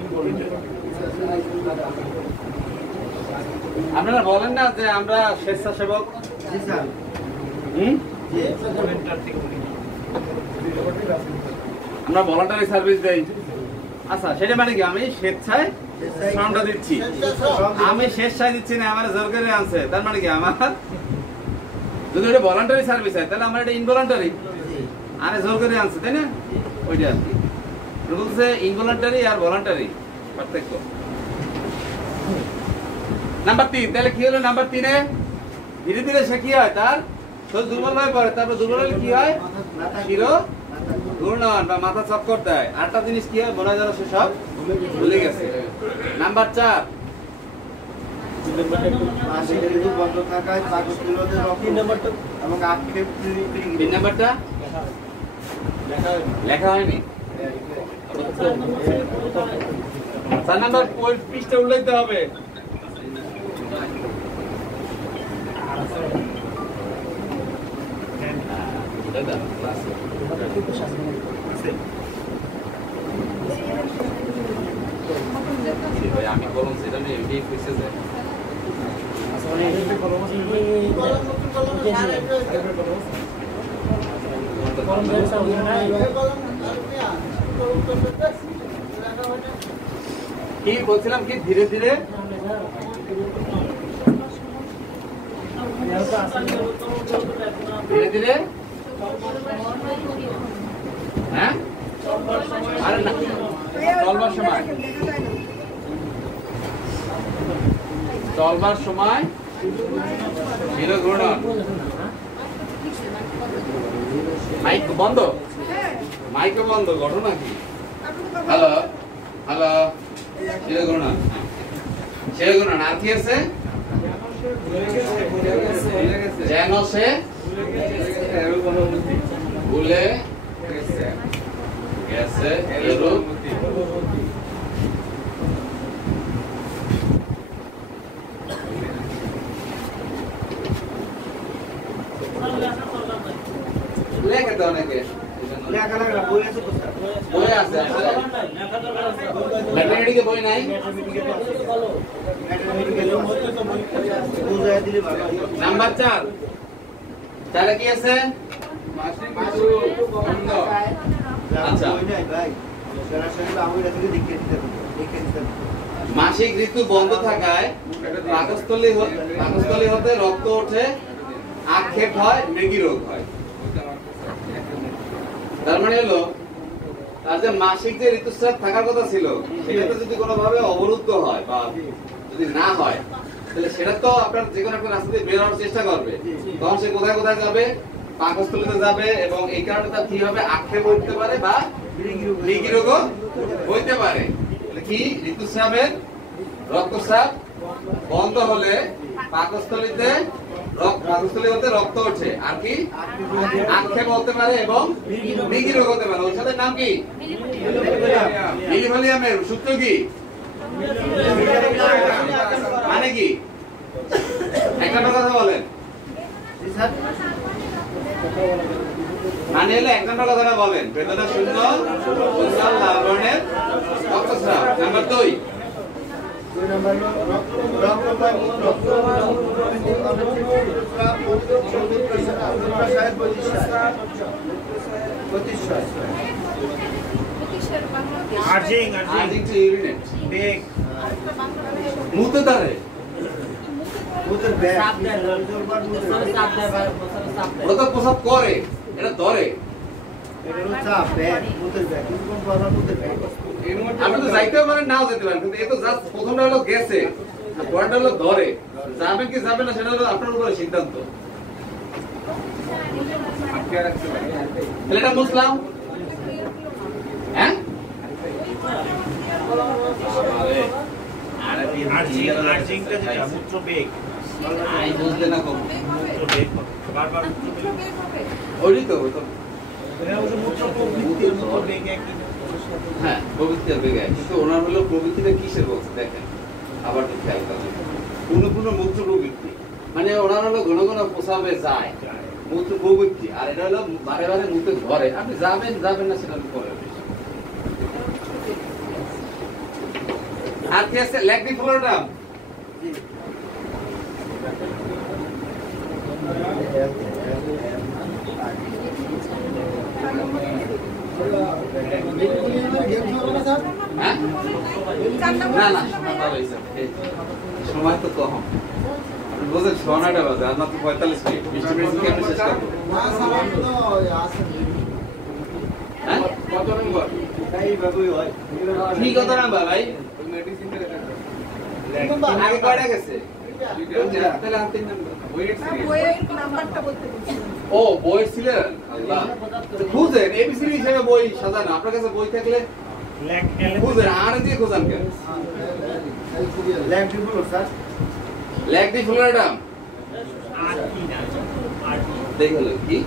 আপনারা বলেন না যে আমরা স্বেচ্ছাসেবক। জি স্যার। আমরা ভলান্টারি সার্ভিস দেই। আচ্ছা সেটা মানে কি আমি স্বেচ্ছায় শ্রমটা দিচ্ছি, আমি স্বেচ্ছায় দিচ্ছি না, আমার জোর করে আনছে, তার মানে কি আমার যদি ওটা ভলান্টারি সার্ভিস হয় তাহলে আমার এটা ইনভলান্টারি, আরে জোর করে আনছে, তাই না? ওইটা আর কি বলছে ইনভলান্টারি আর ভলান্টারি পার্থক্য। নাম্বার 3 তাহলে কি হলো? নাম্বার 3 এ ধীরে ধীরে সে কি হয়, তার শরীর দুর্বল হয়ে পড়ে, তারপর দুর্বল হলে কি হয়? শিরো ঘূর্ণন বা মাথা চক্কর দেয়। আরেকটা জিনিস কি হয়, মনে হয় যেন সে সব ভুলে গেছে। নাম্বার 4 মাসিক ঋতু বন্ধ থাকায় পাকস্থলীতে রক্ত এবং আক্ষেপ 3 নাম্বারটা লেখা হয়নি। 4 নাম্বার পৃষ্ঠা উল্লেখ দিতে হবে। আমি বললাম সেটা নিয়ে এমডি কইছে যে কি বলছিলাম কি ধীরে ধীরে ধীরে ধীরে হ্যাঁ আরে না চলবার সময় শিরো ঘূর্ণন। মাইক বন্ধ, মাইক বন্ধ, ঘটনা কি? হ্যালো হ্যালো শিরো ঘূর্ণন, শিরো ঘূর্ণন। আর কি আছে? যেন সে ভুলে গেছে এরূপ লেখে তো অনেকে লেখা লাগা বই আছে তো স্যার। বই আছে, ম্যাথমেটিক্যাল বই নাই। বুঝাই দিলে ভালো হয়। নাম্বার 4 তাহলে কি আছে? মাসিক ঋতু বন্ধ। আচ্ছা। বই নাই ভাই, সরাসরি বাবুরা থেকে দেখে দিতে হবে, দেখে দিতে হবে। মাসিক ঋতু বন্ধ থাকায় পাকস্থলী হতে রক্ত ওঠে, আক্ষেপ হয়, মৃগী রোগ হয়। তার মানে হলো তার যে মাসিক যে ঋতুস্রাব থাকার কথা ছিল সেটাতে যদি কোনোভাবে অবরুদ্ধ হয় বা যদি না হয় তাহলে সেটা তো আপনার যে কোনো একটা রাস্তা দিয়ে বের হওয়ার চেষ্টা করবে। তখন সে কোথায় কোথায় যাবে? পাকস্থলীতে যাবে, এবং এই কারণে তার কি হবে? আক্ষেপ উঠতে পারে বা মৃগী রোগও হইতে পারে। তাহলে কি ঋতুস্রাবের রক্তস্রাব বন্ধ হলে পাকস্থলীতে পাকস্থলী হতে রক্ত ওঠে, আর কি আক্ষেপ হতে পারে এবং মৃগী রোগ হতে পারে। ওষুধের নাম কি? মিলিভলিয়ামের সূত্র কি? মানে কি? একটা কথা বলেন। মানে হলে এক নম্বর কথাটা বলেন। বেদনা শূন্য উজ্জ্বল লাল বর্ণের রক্তস্রাব। নাম্বার 2 মুতে তারে ওরা তো প্রসাব করে, এটা ধরে। আপনি তো যাইতেও পারেন, নাও যেতে পারেন, কিন্তু এ তো জাস্ট প্রথমটা হলো গেছে, পয়েন্টটা হলো ধরে। যাবেন কি যাবেন না সেটা হলো আপনার উপরে সিদ্ধান্ত। এটা বুঝলাম, হ্যাঁ? আর্জিংটা যেটা মূত্র বেগ আই বুঝলে না কম বারবার ওই তো ওই তো এটা হচ্ছে মূত্র প্রবৃত্তির মতো বেগে একদম হ্যাঁ প্রবৃত্তি বেগে কিন্তু ওনার হলো প্রবৃত্তিটা কিসের বলছে দেখেন আবার একটু খেয়াল করেন পূর্ণ মূত্র প্রবৃত্তি মানে ওনার হলো ঘন ঘন পোষাবে যায় মূত্র প্রবৃত্তি আর এটা হলো বারে বারে মুখে ধরে আপনি যাবেন না সেটা পরে আর কি আছে ল্যাকটি ফ্লোরাম না না সময় তো কম আপনি বুঝেন সময়টা বাজে আর মাত্র 45 মিনিট 20 মিনিট কেমন শেষ করবো কত নম্বর কি কত নাম্বার ভাই আগে কয়টা গেছে তাহলে আর 3 নাম্বার বইয়ের নাম্বারটা বলতে বলছি ও বই ছিলেন আল্লাহ বুঝেন এবিসিডি হিসেবে বই সাজানো আপনার কাছে বই থাকলে বুঝেন আর দিয়ে খোঁজান কেন ল্যাম্প টিউব স্যার ল্যাকটি ফ্লোরাম আর কি না আর দেখলো কি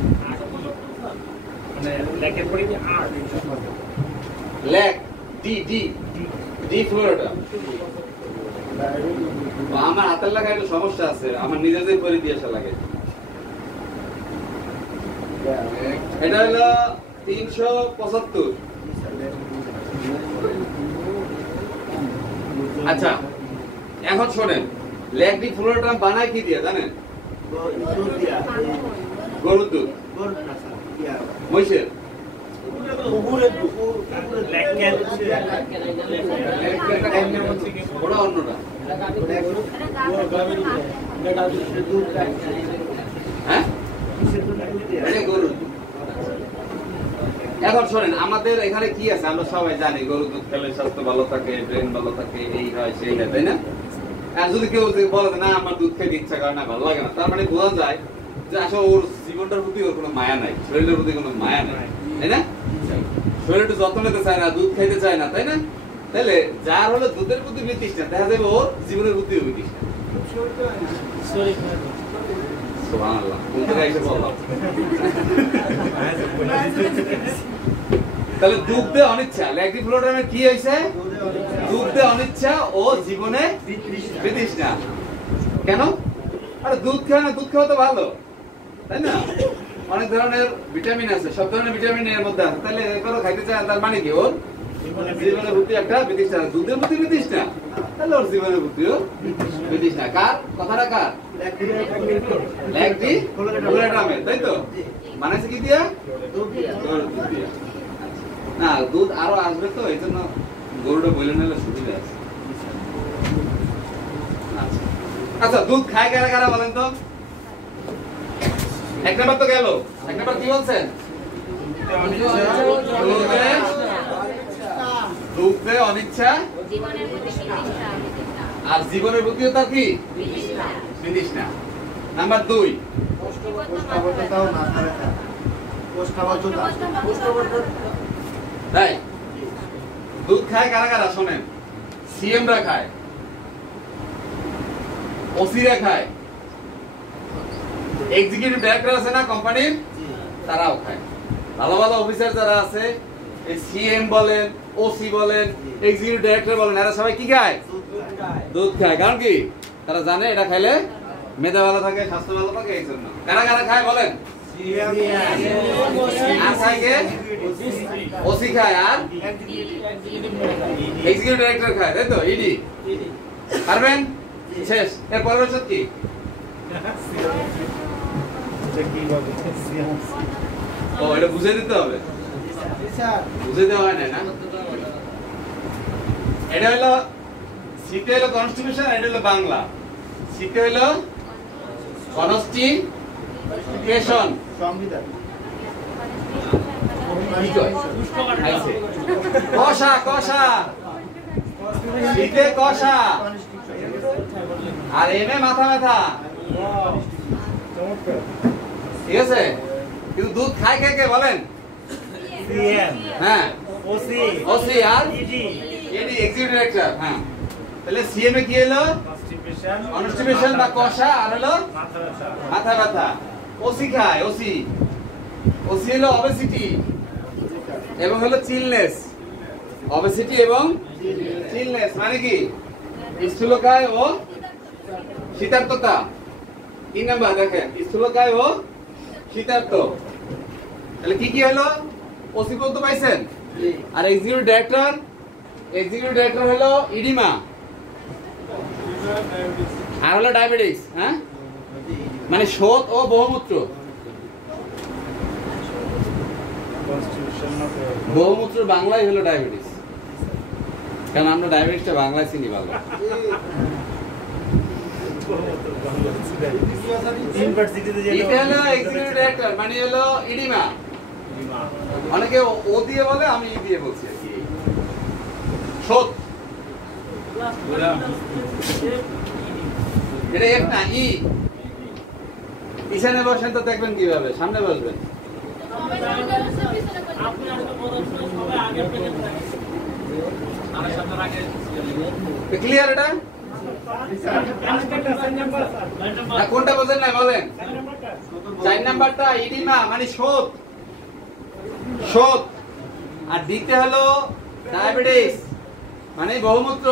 মানে লেকের পরে কি আর ল্যাক ডি ফ্লোরাম আমার হাতের লাগা একটু সমস্যা আছে আমার নিজেদের করে দিয়ে আসা লাগে এটা হলো 375 আচ্ছা এখন শোনেন ল্যাকটি ফ্লোরাম বানায় কি দিয়ে জানেন গরুর দুধ মহিষের ওটা অন্যটা হ্যাঁ এটা গরুর দুধ। এখন শোনেন আমাদের এখানে কি আছে আমরা সবাই জানি গরুর দুধ খেলে স্বাস্থ্য ভালো থাকে ব্রেন ভালো থাকে এই হয় সেই হয় তাই না আর যদি কেউ বলে না আমার দুধ খেতে ইচ্ছা করে না ভালো লাগে না তার মানে বোঝা যায় যে আসলে ওর জীবনটার প্রতি ওর কোনো মায়া নাই শরীরের প্রতি কোনো মায়া নাই তাই না শরীরটা যত্ন নিতে চায় না দুধ খাইতে চায় না তাই না তাহলে যার হলো দুধের প্রতি বিতৃষ্ণা দেখা যাবে ওর জীবনের প্রতি বিতৃষ্ণা সুবহানাল্লাহ কোন জায়গায় এসে বললাম তাহলে দুগ্ধে অনিচ্ছা ল্যাকটি ফ্লোরামের কি হয়েছে দুগ্ধে অনিচ্ছা ও জীবনে বিতৃষ্ণা কেন আরে দুধ খায় না দুধ খাওয়া তো ভালো তাই না অনেক ধরনের ভিটামিন আছে সব ধরনের ভিটামিন এর মধ্যে আছে তাহলে এগুলো খাইতে চায় তার মানে কি ওর জীবনের প্রতি একটা বিতৃষ্ণা দুধের প্রতি বিতৃষ্ণা তাহলে ওর জীবনের প্রতিও বিতৃষ্ণা কার কথাটা কার ল্যাকটি ফ্লোরামে তাই তো মানে কি দিয়া দুধ দিয়া না দুধ আরো আসবে তো এই জন্য গরুটা বলে নিলে সুবিধা আছে আচ্ছা দুধ খায় কারা কারা বলেন তো এক নাম্বার তো গেল এক নাম্বার কি বলছেন দুধে অনিচ্ছা আর জীবনের প্রতিও তার কি বিতৃষ্ণা নাম্বার 2 তাই দুধ খায় কারা কারা শোনেন সিএমরা খায় ওসিরা খায় এক্সিকিউটিভ ডাইরেক্টর আছে না কোম্পানির তারাও খায় ভালো ভালো অফিসার যারা আছে এই সিএম বলেন ওসি বলেন এক্সিকিউটিভ ডাইরেক্টর বলেন এরা সবাই কি খায় দুধ খায় কারণ কি তারা জানে এটা খাইলে মেধা ভালো থাকে স্বাস্থ্য ভালো থাকে এই জন্য কারা কারা খায় বলেন আর খায় কে ওসি খায় আর এক্সিকিউটিভ ডাইরেক্টর খায় তাই তো ইডি পারবেন শেষ এর পরের ওষুধ কি ও এটা বুঝে দিতে হবে বুঝে দেওয়া হয় না এটা হলো সিটে হলো কনস্টিটিউশন এটা হলো বাংলা সিটে হলো কনস্টিটিউশন সংবিধান কষা কষা সিটে কষা আর এমএ মাথা ব্যথা ঠিক আছে কিন্তু দুধ খায় কে কে বলেন সিএম হ্যাঁ ওসি ওসি আর ইডি এডি এক্সিকিউটিভ ডাইরেক্টর হ্যাঁ তাহলে সিএম এ কি হলো কনস্টিপেশন বা কষা, আর হলো মাথা ব্যথা। ওসি খায়, ওসি হলো অবেসিটি এবং হলো চিলনেস। অবেসিটি এবং চিলনেস মানে কি? স্থূলকায় ও শীতার্ততা। 3 নাম্বার দেখেন, স্থূলকায় ও শীতার্ত। তাহলে কি কি হলো? ওসি বলতে পাইছেন? আর এক্সিকিউটিভ ডাইরেক্টর হলো ইডিমা আর হলো ডায়াবেটিস। হ্যাঁ, মানে শোথ ও বহুমূত্র। বহুমূত্র বাংলায় হলো ডায়াবেটিস, কারণ আমরা ডায়াবেটিসটা বাংলায় চিনি ভালো। এটা হলো এক্সিকিউটিভ ডাইরেক্টর, মানে হলো ইডিমা। অনেকে ও দিয়ে বলে, আমি ই দিয়ে বলছি আর কি। শোথ, এটা এফ না, ই। পিছনে বসেন তো দেখবেন কিভাবে, সামনে বসবেন। ক্লিয়ার এটা? কোনটা বোঝেন না বলেন? 4 নাম্বারটা ইডিমা মানে শোথ, আর দিতে হলো ডায়াবেটিস মানে বহুমূত্র।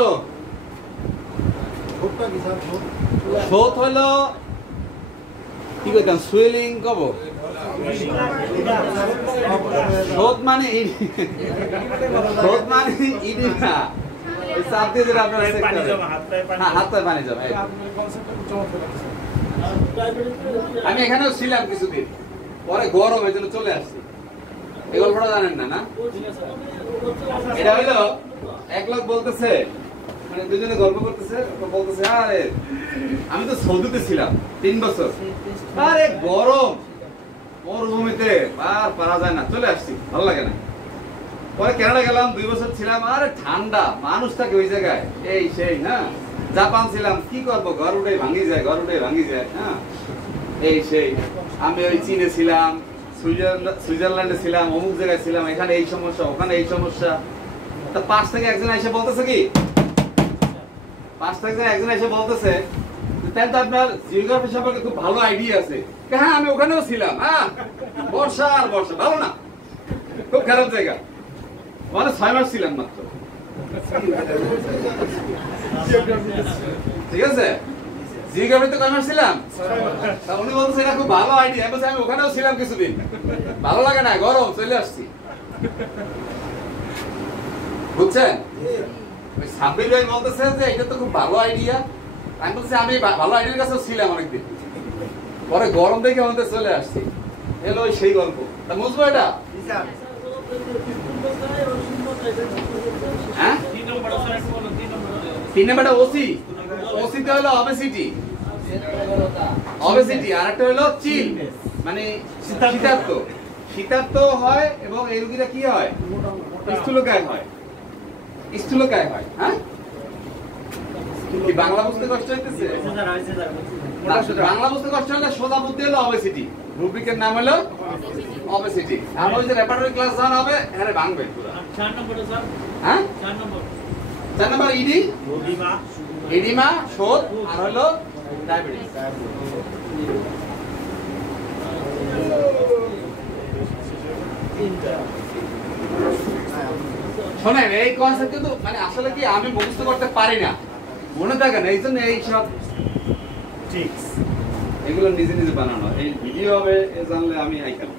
শোথ হলো কি বলতাম, সুয়েলিং কব। শোথ মানে ইডিমা। চাপ দিয়ে যেটা আপনারা হাত পায়ে পানি জমা। আমি এখানেও ছিলাম কিছুদিন, পরে গরম এই জন্য চলে আসছি। এই গল্পটা জানেন না? না, এটা হইলো এক লোক বলতেছে, মানে দুজনে গল্প করতেছে, বলতেছে আরে আমি তো সৌদিতে ছিলাম 3 বছর, আরে গরম মরুভূমিতে আর পারা যায় না, চলে আসছি, ভালো লাগে না। পরে কানাডা গেলাম, 2 বছর ছিলাম, আরে ঠান্ডা, মানুষ থাকে ওই জায়গায়, এই সেই। হ্যাঁ, জাপান ছিলাম, কি করবো, ঘর উঠে ভাঙি যায়। হ্যাঁ, এই সেই। আমি ওই চীনে ছিলাম, সুইজারল্যান্ডে ছিলাম, অমুক জায়গায় ছিলাম, এখানে এই সমস্যা, ওখানে এই সমস্যা। তা 5 থেকে একজন এসে বলতেছে কি, 5 থেকে একজন এসে বলতেছে, তাহলে তো আপনার জিওগ্রাফি সম্পর্কে খুব ভালো আইডিয়া আছে। হ্যাঁ, আমি ওখানেও ছিলাম। হ্যাঁ, বর্ষা আর বর্ষা, ভালো না, খুব খারাপ জায়গা। মানে 6 মাস ছিলাম মাত্র। ঠিক আছে, জিওগ্রাফিতে কয় মাস ছিলাম? উনি বলতেছে এটা খুব ভালো আইডিয়া। বলছে আমি ওখানেও ছিলাম কিছুদিন, ভালো লাগে না, গরম, চলে আসছি। বুঝছেন? ওই সাব্বির ভাই বলতেছে যে এটা তো খুব ভালো আইডিয়া। আমি বলছি আমি ভালো আইডিয়ার কাছেও ছিলাম অনেকদিন, পরে গরম দেখে আমাদের চলে আসছি। এলো ওই সেই গল্প। তা বুঝবো এটা? হ্যাঁ, 3 নাম্বারটা ওসি। ওসিতে হলো অবেসিটি, আর একটা হলো চিল মানে শীতার্ত হয়, এবং এই রোগীরা কি হয়, স্থূলকায় হয়। হ্যাঁ, কি বাংলা বুঝতে কষ্ট হইতেছে? বাংলা বুঝতে কষ্ট হলে সোজা বুদ্ধি হলো অবেসিটি, রুব্রিকের নাম হলো অবেসিটি। আর ওই যে রেপার্টরি ক্লাস যখন হবে এখানে ভাঙবে পুরো। 4 নম্বরে স্যার। হ্যাঁ, 4 নম্বর ইডিমা, শোথ, আর হলো ডায়াবেটিস। শোনেন, এই কনসেপ্ট কিন্তু মানে আসলে কি আমি মুখস্থ করতে পারি না, মনে থাকে না, এই জন্য এইসব এগুলো নিজে নিজে বানানো। এই ভিডিও হবে এ জানলে আমি আইকাম।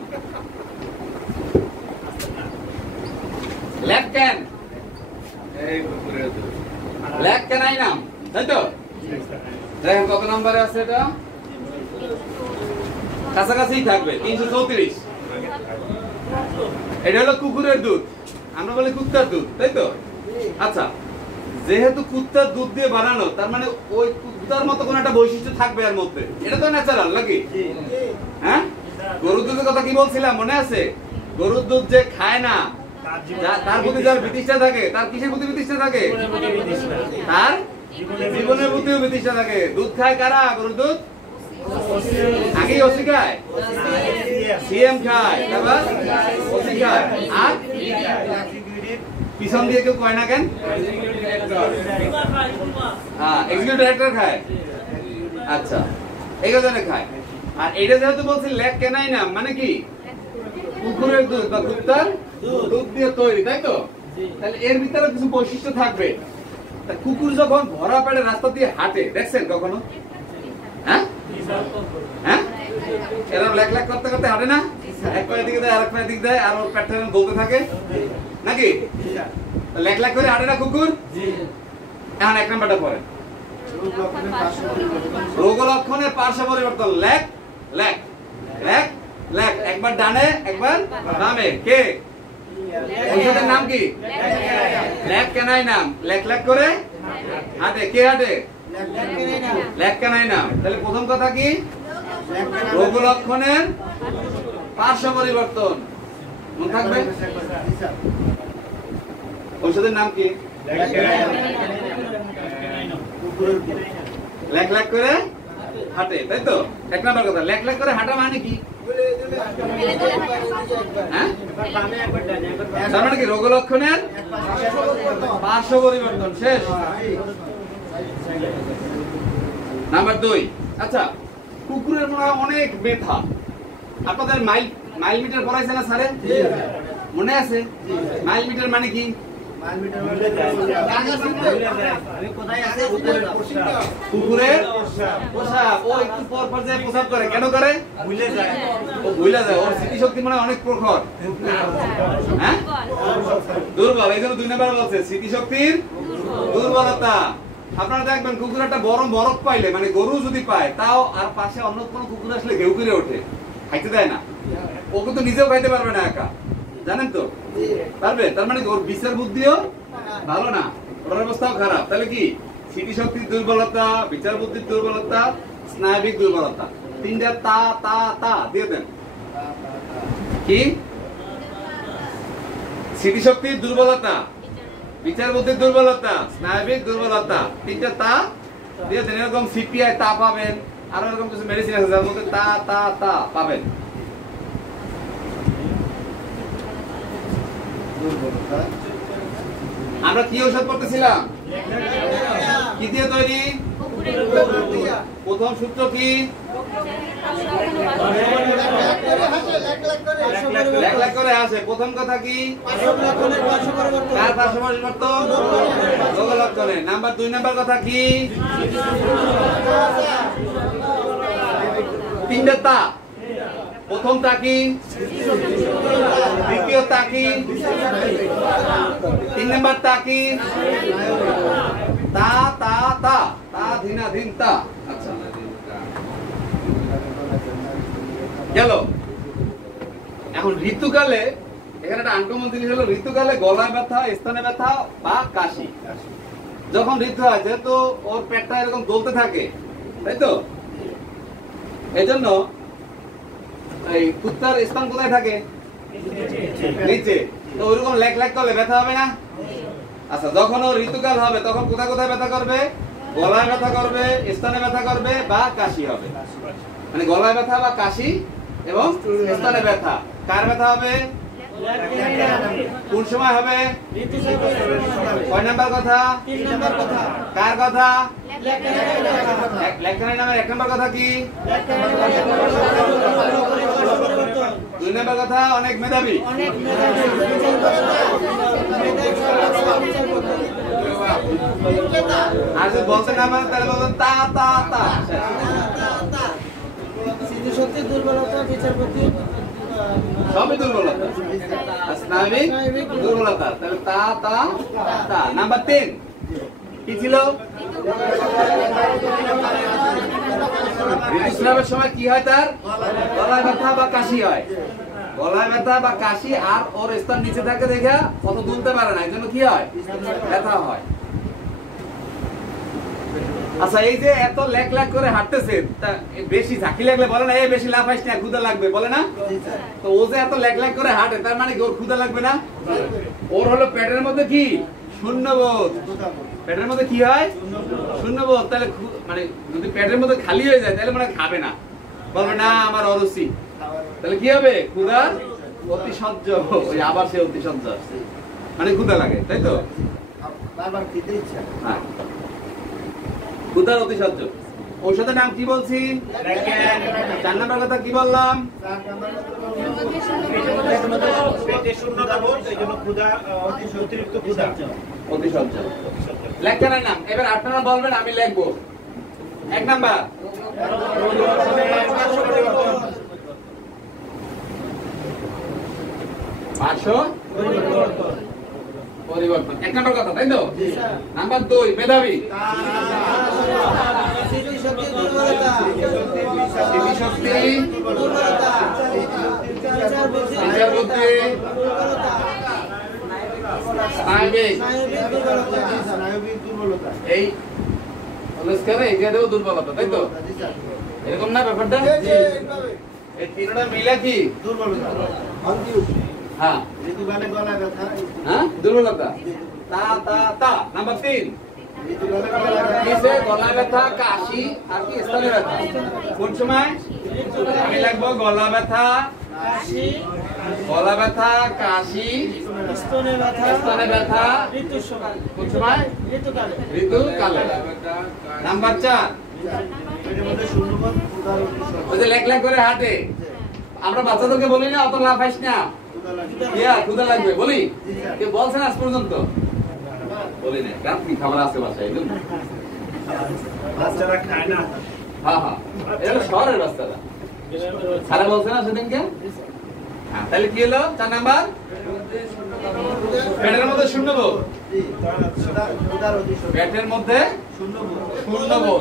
ল্যাব ক্যান, আই নাম, তাই তো? দেখেন কত নম্বরে আছে, এটা কাছাকাছি থাকবে, 334। এটা হলো কুকুরের দুধ, আমরা বলি কুত্তার দুধ, তাই তো? আচ্ছা, যেহেতু কুত্তার দুধ দিয়ে বানানো, তার মানে ওই কুত্তার মতো কোন একটা বৈশিষ্ট্য থাকবে এর মধ্যে, এটা তো ন্যাচারাল নাকি? হ্যাঁ, গরুর দুধের কথা কি বলছিলাম মনে আছে? গরুর দুধ যে খায় না, তার প্রতি যার বিতৃষ্ণা থাকে, তার কিসের প্রতি বিতৃষ্ণা থাকে? তার জীবনের প্রতিও বিতৃষ্ণা থাকে। দুধ খায় কারা? গরুর দুধ আগে ওসি খায়, সিএম খায়, তারপর ওসি খায়, আর পিছন দিয়ে কেউ কয় না কেন? হ্যাঁ, এক্সিকিউটিভ ডাইরেক্টর খায়। আচ্ছা, এই কথা খায়। আর এটা যেহেতু বলছি লেক কেনাই না, মানে কি কুকুরের দুধ বা কুত্তার দুধ দিয়ে তৈরি, তাই তো? তাহলে এর ভিতরে কিছু বৈশিষ্ট্য থাকবে। তা কুকুর যখন ভরা পেটে রাস্তা দিয়ে হাঁটে, দেখছেন কখনো? হ্যাঁ হ্যাঁ, এরকম লেক লেক করতে করতে হাঁটে না? এক পায়ে দিকে দেয়, আরেক পায়ে দিকে দেয়, আর ওর পেটটা বলতে থাকে নাকি? লেক লেক করে হাঁটে না কুকুর? এখন এক নাম্বারটা পড়ে, রোগ লক্ষণের পার্শ্ব পরিবর্তন। লেক লেক লেক লেক, একবার ডানে একবার বামে। কে? ঔষধের নাম কি? লেক কেনাই নাম। লেক লেক করে হাঁটে। কে হাঁটে? লেক কেনাই নাম। তাহলে প্রথম কথা কি? রোগ লক্ষণের পার্শ্ব পরিবর্তন। মনে থাকবে? ঔষধের নাম কি? লেক লেক করে হাঁটে, তাই তো? এক নম্বর কথা, লেক লেক করে হাঁটা মানে কি? হ্যাঁ, তার মানে কি? রোগ লক্ষণের পার্শ্ব পরিবর্তন। শেষ। নাম্বার 2। আচ্ছা, কুকুরের মনে হয় অনেক ব্যথা। আপনাদের মাইল মিটার পড়াইছে না স্যারে? মনে আছে? মাইল মিটার মানে কি? কুকুরের পোশাক। ও একটু পর পর যায় প্রসাব করে। কেন করে? ও ভুলে যায়। ওর স্মৃতিশক্তি মানে অনেক প্রখর। হ্যাঁ, দুর্বল। এই জন্য 2 নম্বর বলছে স্মৃতিশক্তির দুর্বলতা। আপনারা দেখবেন কুকুর একটা বড় বরফ পাইলে, মানে গরু যদি পায় তাও, আর পাশে অন্য কোনো কুকুর আসলে ঘেউ করে ওঠে, খাইতে দেয় না। ও কিন্তু নিজেও খাইতে পারবে না একা, জানেন তো? পারবে? তার মানে ওর বিচার বুদ্ধিও ভালো না, ওর অবস্থাও খারাপ। তাহলে কি? স্মৃতিশক্তির দুর্বলতা, বিচার বুদ্ধির দুর্বলতা, স্নায়বিক দুর্বলতা। 3টা তা তা তা দিয়ে দেন। কি? স্মৃতিশক্তির দুর্বলতা, বিচার বুদ্ধির দুর্বলতা, স্নায়বিক দুর্বলতা। 3টা তা দিয়ে দেন। এরকম সিপিআই তা পাবেন, আর এরকম কিছু মেডিসিন আছে যার মধ্যে তা তা তা পাবেন। আমরা কি ঔষধ পড়তেছিলাম? কি দিয়ে তৈরি? প্রথম সূত্র কি? লেক লেক করে আসে। প্রথম কথা কি? কার পার্শ্ব পরিবর্তন? রোগ লক্ষণে। নাম্বার 2 নম্বর কথা কি? 3টা তা। প্রথমটা কি? দ্বিতীয়টা কি? 3 নম্বরটা কি? তা তা তা তা ধীনাধীন তা। আচ্ছা, গেল। এখন ঋতুকালে এখানে একটা আনকমন জিনিস হলো, ঋতুকালে গলায় ব্যথা, স্তনে ব্যথা বা কাশি। যখন ঋতু হয়, যেহেতু ওর পেটটা এরকম দলতে থাকে, তাই তো? এই জন্য এই কুত্তার স্তন কোথায় থাকে? নিচে। তো ওইরকম লেক লেক করলে ব্যথা হবে না? আচ্ছা, যখন ওর ঋতুকাল হবে তখন কোথায় কোথায় ব্যথা করবে? গলায় ব্যথা করবে, স্তনে ব্যথা করবে বা কাশি হবে। মানে গলায় ব্যথা বা কাশি এবং স্তনে ব্যথা। কার ব্যথা হবে? কোন সময় হবে? কয় নাম্বার কথা? 3 নম্বর কথা। কার কথা? লেক লেখনের নামের 1 নম্বর কথা কি? 2 নম্বর কথা অনেক মেধাবী। আর যদি বলতে না পারেন তাহলে বলবেন তা তা তা। স্মৃতিশক্তির দুর্বলতা, বিচার বুদ্ধি সবই দুর্বলতা, স্নায়বিক দুর্বলতা। তাহলে তা তা তা। নাম্বার 3 কি ছিল? ঋতুস্রাবের সময় কি হয়? তার গলায় ব্যথা বা কাশি হয়। গলায় ব্যথা বা কাশি, আর ওর স্তন নিচে থাকে দেখে কত তুলতে পারে না, এই জন্য কি হয়? ব্যথা হয়। আচ্ছা, এই যে এত লেক লেক করে হাঁটতেছে, তা বেশি ঝাঁকি লাগলে বলে না এই বেশি লাফাইস না, ক্ষুধা লাগবে, বলে না? তো ও যে এত লেক লেক করে হাঁটে, তার মানে কি ওর ক্ষুধা লাগবে না? ওর হলো পেটের মধ্যে কি? শূন্যবোধ। পেটের মধ্যে কি হয়? শূন্যবোধ। তাহলে মানে যদি পেটের মধ্যে খালি হয়ে যায় তাহলে মানে খাবে না, বলবে না আমার অরুচি। তাহলে কি হবে? ক্ষুধা অতিশয্য। ওই আবার সে অতিশয্য আসছে। মানে ক্ষুধা লাগে, তাই তো? বারবার খেতে ইচ্ছা। হ্যাঁ, ক্ষুধার অতিশয্য। ঔষধের নাম কি বলছি? 4 নম্বর কথা কি বললাম? পেটে শূন্যতা বোধ, এই জন্য ক্ষুধা, অতিরিক্ত ক্ষুধা। অতিশয্য। লেখকের নাম এবার আপনারা বলবেন, আমি লিখবো। 1 নাম্বার 500 পরিবর্তন। 1 নম্বর কথা, তাই তো? নাম্বার 2 মেধাবী। স্মৃতিশক্তি, বিচারবুদ্ধি, স্নায়বিক দুর্বলতা। এই অনুষ্কারে এগিয়ে দেবো দুর্বলতা, তাই তো? এরকম না ব্যাপারটা? এই তিনটা মিলে কি দুর্বলতা। হ্যাঁ ঋতুকালে গলা ব্যথা। হ্যাঁ দুর্বলতা। তা তা তা নাম্বার 3 ঋতুকালে গলা ব্যথা। কিসে? গলা ব্যথা, কাশি আর কি স্তনে ব্যথা। কোন সময়? আমি লিখবো গলা ব্যথা, গলা ব্যথা, কাশি, স্তনে ব্যথা, স্তনে ব্যথা। ঋতুর সময়, কোন সময়? ঋতুকালে। ঋতুকালে। নাম্বার 4 পেটের মধ্যে শূন্যবোধ, ক্ষুধার অতিশয়। ওই যে লেখ লেখ করে হাঁটে। আমরা বাচ্চাদেরকে বলি না অত লাফাইস না, ক্ষুধা লাগে। ইয়া ক্ষুধা লাগবে বলি? কে বলছেন আজ পর্যন্ত? বলি না। কারণ কি খাবার আছে বাসায়? এগুলো? বাচ্চারা খায় না। হ্যাঁ হ্যাঁ, এটা হলো শহরের বাচ্চারা। সারা বলছে না সেদিনকে? হ্যাঁ, তাহলে কি হলো 4 নাম্বার? পেটের মধ্যে শূন্যবোধ। ক্ষুধার অতিশয়। পেটের মধ্যে শূন্যবোধ। শূন্যবোধ।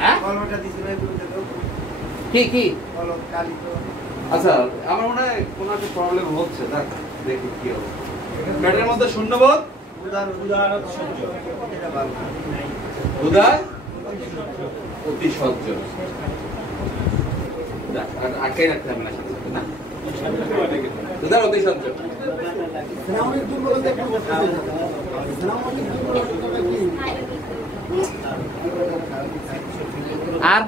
হ্যাঁ কলমটা দিছিল এই বুঝতে তো। কি কি? কলম কালিত। আচ্ছা, আমার মনে হয় কোনো একটা প্রবলেম হচ্ছে, দেখ দেখি কি হবে। পেটের মধ্যে শূন্যবোধ, ক্ষুধার অতিশয়। এটা ভালো। ক্ষুধার অতিশয্য। দেখ, আর আটকে রাখতে হবে না সাথে সাথে, না? ক্ষুধার অতিশয্য। স্নায়বিক দুর্বলতা একটু বলতেছে না। স্নায়বিক দুর্বলতা কি? আর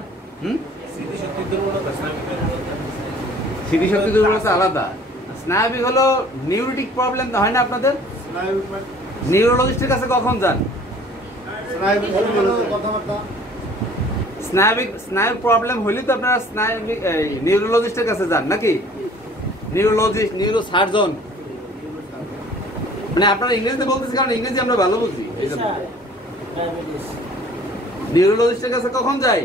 স্মৃতিশক্তি দুর্বলতা আলাদা। স্নায়বিক হলো নিউরোটিক প্রবলেম, হয় না আপনাদের? স্নায়বিক নিউরোলজিস্টের কাছে কখন যান? স্নায়বিক দুর্বলতা কথাবার্তা। স্নায়ু প্রবলেম হলে তো আপনারা স্নায়বিক নিউরোলজিস্টের কাছে যান নাকি? Neurologist, neuro surgeon. মানে আপনারা ইংরেজিতে বলতেছি কারণ ইংরেজি আমরা ভালো বুঝি। নিউরোলজিস্টের কাছে কখন যাই?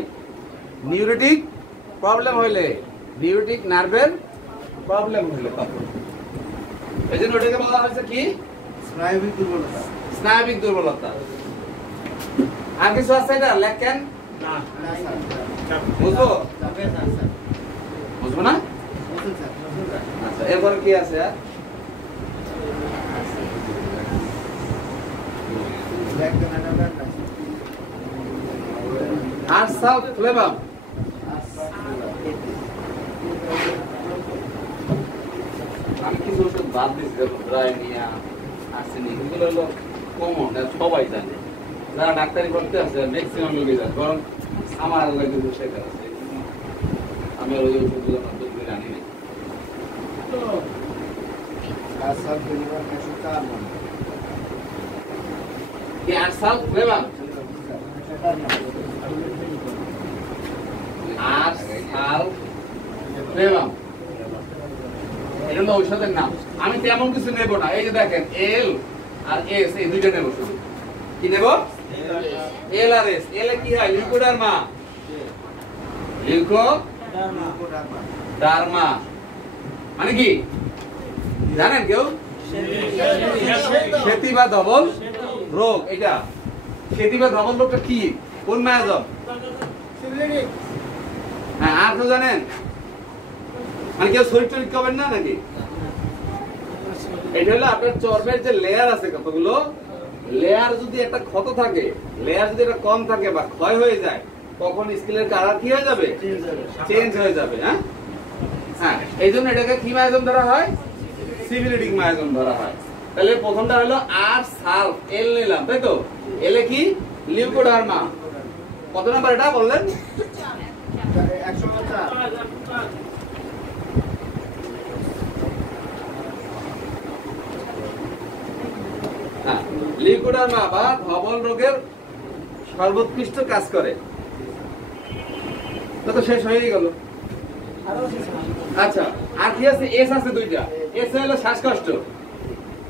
নিউরোটিক প্রবলেম হইলে, নিউরোটিক নার্ভের প্রবলেম হইলে তখন। এই জন্য ওটাকে বলা হয়েছে কি? স্নায়বিক দুর্বলতা। স্নায়বিক দুর্বলতা। আর কিছু আছে এটা লেখেন? না, না স্যার। বুঝবো? যাবে না স্যার। বুঝবো না? বুঝুন স্যার, বুঝুন স্যার। আচ্ছা, এরপরে কি আছে? দেখবেন না না না। আরসাল ফ্লেভাম। আমি কিছু ওষুধ বাদ দিচ্ছি, যেমন ব্রাইনিয়া, আর্সেনিক, এগুলো হলো কমন, সবাই জানে। যারা ডাক্তারি করতে আছে ম্যাক্সিমাম লোকই জানে, বরং আমার আলাদা কিছু শেখার আছে। আমি আর ওই ওষুধগুলো নতুন করে আনি না। আর সব পরিবার কাছে কাম। কি আরসাল ফ্লেভাম? আরসাল ফ্লেভাম, এটা হলো ঔষধের নাম। আমি তেমন কিছু নেব না। এই যে দেখেন এল আর এস, এই দুইটা নেব শুধু। কি নেব? এল আর এস। এল এ কি হয়? লিউকোডার্মা। লিউকোডার্মা মানে কি জানেন কেউ? সেতি বা ধবল রোগ। এটা সেতি বা ধবল রোগটা কি? কোন মায়াজম? হ্যাঁ, আর কেউ জানেন? মানে কেউ শরীর টরীর করবেন না নাকি? এটা হলো আপনার চর্মের যে লেয়ার আছে, কতগুলো লেয়ার যদি একটা ক্ষত থাকে, লেয়ার যদি একটা কম থাকে বা ক্ষয় হয়ে যায়, তখন স্কিনের কালার কি হয়ে যাবে? চেঞ্জ হয়ে যাবে। হ্যাঁ হ্যাঁ, এই জন্য এটাকে কি মায়াজম ধরা হয়? সিভিলিটিক মায়াজম ধরা হয়। তাহলে প্রথমটা হলো আর সালফ, এল নিলাম, তাই তো? এলে কি? লিউকোডার্মা। কত নাম্বার এটা বললেন? 104। লিউকোডার্মা বা ধবল রোগের সর্বোৎকৃষ্ট কাজ করে। তো শেষ হয়ে গেল। আচ্ছা, আর কি আছে? এস আছে দুইটা। এস হলো শ্বাসকষ্ট।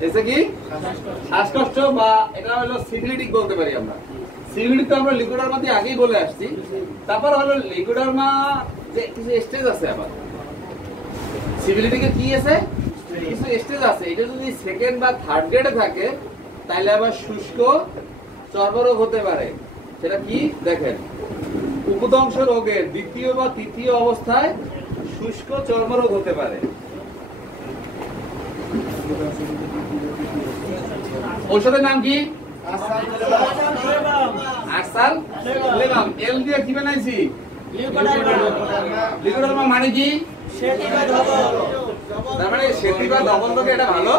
এসে কি শ্বাসকষ্ট, বা এটা হলো সিফিলিটিক বলতে পারি আমরা। সিফিলিটিক তো আমরা লিউকোডার্মা দিয়ে আগেই বলে আসছি। তারপর হলো লিউকোডার্মা যে কিছু স্টেজ আছে, আবার সিফিলিটিকে কি আছে কিছু স্টেজ আছে। এটা যদি সেকেন্ড বা থার্ড গ্রেডে থাকে তাহলে আবার শুষ্ক চর্মরোগ হতে পারে। সেটা কি দেখেন, উপদংশ রোগের দ্বিতীয় বা তৃতীয় অবস্থায় শুষ্ক চর্মরোগ হতে পারে। ঔষধের নাম কি? আরসাল ফ্লেভাম। এল দিয়ে কি বানাইছি? লিউকোডার্মা মানে কি? তার মানে সেতি বা ধবল রোগে এটা ভালো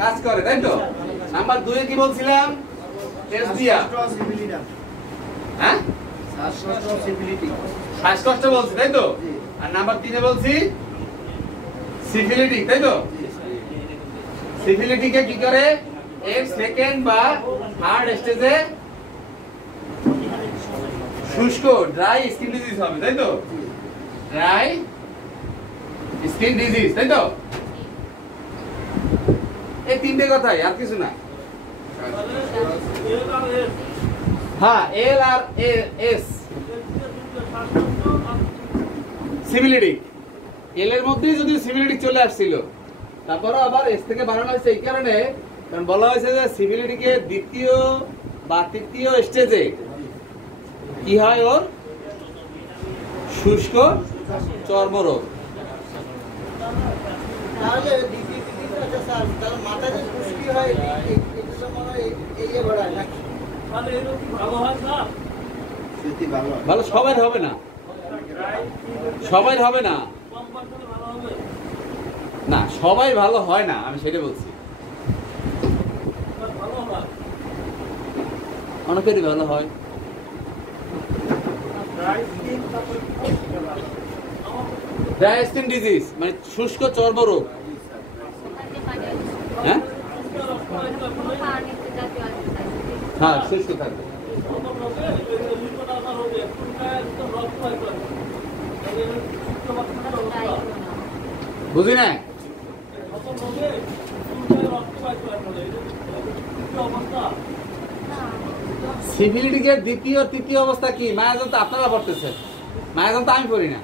কাজ করে, তাই তো? নাম্বার 2 এ কি বলছিলাম? এস দিয়া, হ্যাঁ শ্বাসকষ্ট বলছি, তাই তো? আর নাম্বার 3 এ বলছি সিফিলিটিক, তাই তো? সিফিলিটিকে কি করে? এর সেকেন্ড বা থার্ড স্টেজে শুষ্ক ড্রাই স্কিন ডিজিজ হবে, তাই তো? ড্রাই স্কিন ডিজিজ, তাই তো? এই তিনটে কথাই, আর কিছু না। হ্যাঁ, এল আর এস সিভিলিটিক। এল এর মধ্যেই যদি সিভিলিটিক চলে আসছিল, তারপরে আবার এস থেকে বাড়ানো হয়েছে এই কারণে, কারণ বলা হয়েছে যে সিভিলিটিকের দ্বিতীয় বা তৃতীয় স্টেজে কি হয়? ওর শুষ্ক চর্মরোগ। ভালো সবাই হবে না, সবাই হবে না, না সবাই ভালো হয় না, আমি সেটা বলছি। অনেকেরই ভালো হয়। ড্রাই স্কিন ডিজিজ মানে শুষ্ক চর্মরোগ। হ্যাঁ হ্যাঁ, শুষ্ক থাকবে। বুঝি না? সিভিলিটিকের দ্বিতীয় তৃতীয় অবস্থা কি? মায়াজন তো আপনারা পড়তেছেন, মায়াজন তো আমি পড়ি না।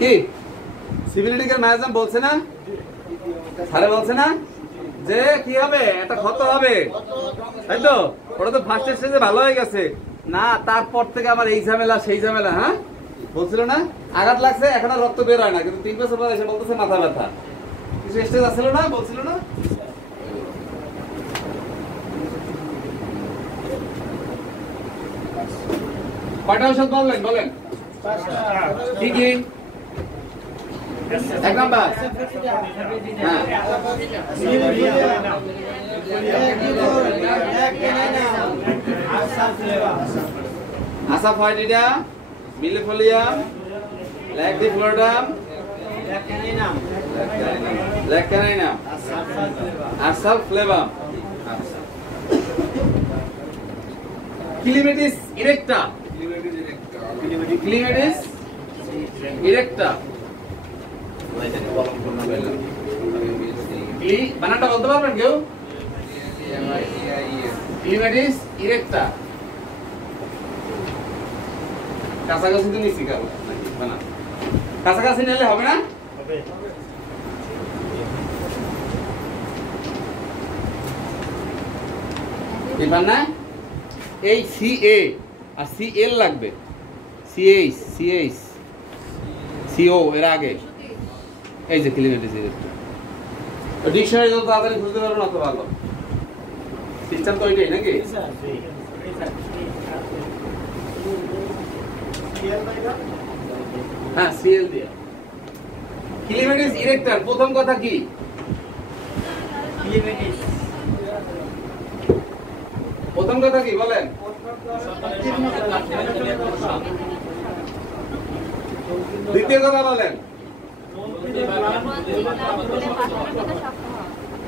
কি সিভিলিটিকের মায়াজন বলছে না? স্যারে বলছে না যে কি হবে? একটা ক্ষত হবে, তাই তো? ওটা তো ফার্স্ট স্টেজে ভালো হয়ে গেছে না, তারপর থেকে আমার এই ঝামেলা সেই ঝামেলা। হ্যাঁ বলছিল না? আঘাত লাগছে, এখন আর রক্ত বের হয় না, কিন্তু 3 বছর পরে এসে বলতেছে মাথা ব্যথা। কিছু স্টেজ আসছিল না, বলছিল না? কয়টা ঔষধ বললেন? বলেন কি কি? 1 নাম্বার আসাফাইডিডা, মিলিফোলিয়াম, ল্যাকটিফ্লোরাম, ল্যাকক্যানাইনাম, আরসাল ফ্লেভাম, ক্লিমেটিস ইরেক্টা, ক্লিমেটিস ইরেক্টা। বানানটা বলতে পারবেন কেউ? ক্লিমেটিস ইরেক্টা। কাছাকাছি তো নিচ্ছি, কাছাকাছি নিলে হবে না? না, এই সিএ আর সিএল লাগবে। সিএইচ সিএইচ সিও এর আগে এই যে ক্লিমেটিস ইরেক্টা। ডিকশনারি যত তাড়াতাড়ি খুঁজতে পারবেন অত ভালো। সিস্টেম তো ওইটাই নাকি? হ্যাঁ, সিএল দিয়ে। ক্লিমেটিস ইরেক্টার প্রথম কথা কি? প্রথম কথা কি বলেন? দ্বিতীয় কথা বলেন।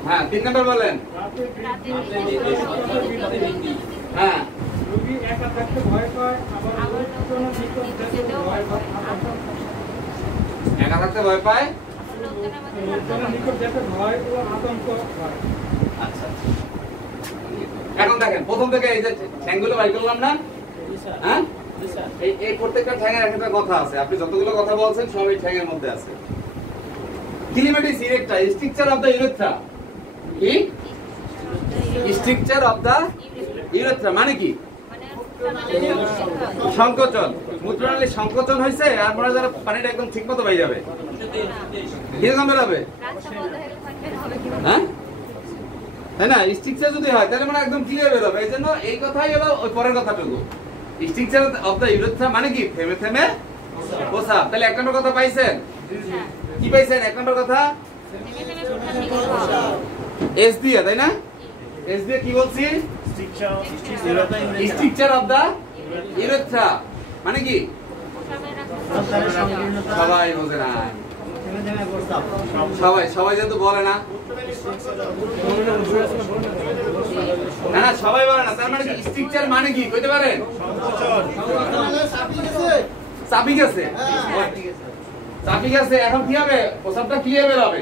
হ্যাঁ 3 নাম্বার বলেন। হ্যাঁ রোগী একা থাকতে ভয় পায়, আবার লোকজনের নিকট যেতে ভয় পায়, একা থাকতে ভয় পায়, লোকজনের নিকট যেতে ভয় ও আতঙ্ক হয়। আচ্ছা এখন দেখেন প্রথম থেকে এই যে ঠ্যাংগুলো বাই করলাম না, হ্যাঁ এই প্রত্যেকটা ঠ্যাঙের একটা কথা আছে, আপনি যতগুলো কথা বলছেন সব এই ঠ্যাঙের মধ্যে আছে। Clematis erecta, structure of the urethra, কি স্ট্রাকচার অফ দা ইউরেথ্রা মানে কি সংকোচন, মূত্রনালীর সংকোচন হয়েছে আর মনে যারা পানিটা একদম ঠিক মতো পাই যাবে, কিরকম বেরোবে, হ্যাঁ তাই না? স্ট্রাকচার যদি হয় তাহলে মানে একদম ক্লিয়ার বেরোবে। এই জন্য এই কথাই হলো ওই পরের কথাটুকু, স্ট্রাকচার অফ দা ইউরেথ্রা মানে কি থেমে থেমে প্রস্রাব। তাহলে 1 নম্বর কথা পাইছেন, কি পাইছেন 1 নম্বর কথা? এস দিয়ে, তাই না? এস দিয়ে কি বলছি? স্ট্রাকচার অফ দা ইউরেথ্রা মানে কি সবাই বোঝে না, সবাই যেহেতু বলে না, না সবাই বলে না, তার মানে কি স্ট্রাকচার মানে কি কইতে পারেন? চাপি গেছে, চাপি গেছে, এখন কি হবে? প্রস্রাবটা ক্লিয়ার বের হবে,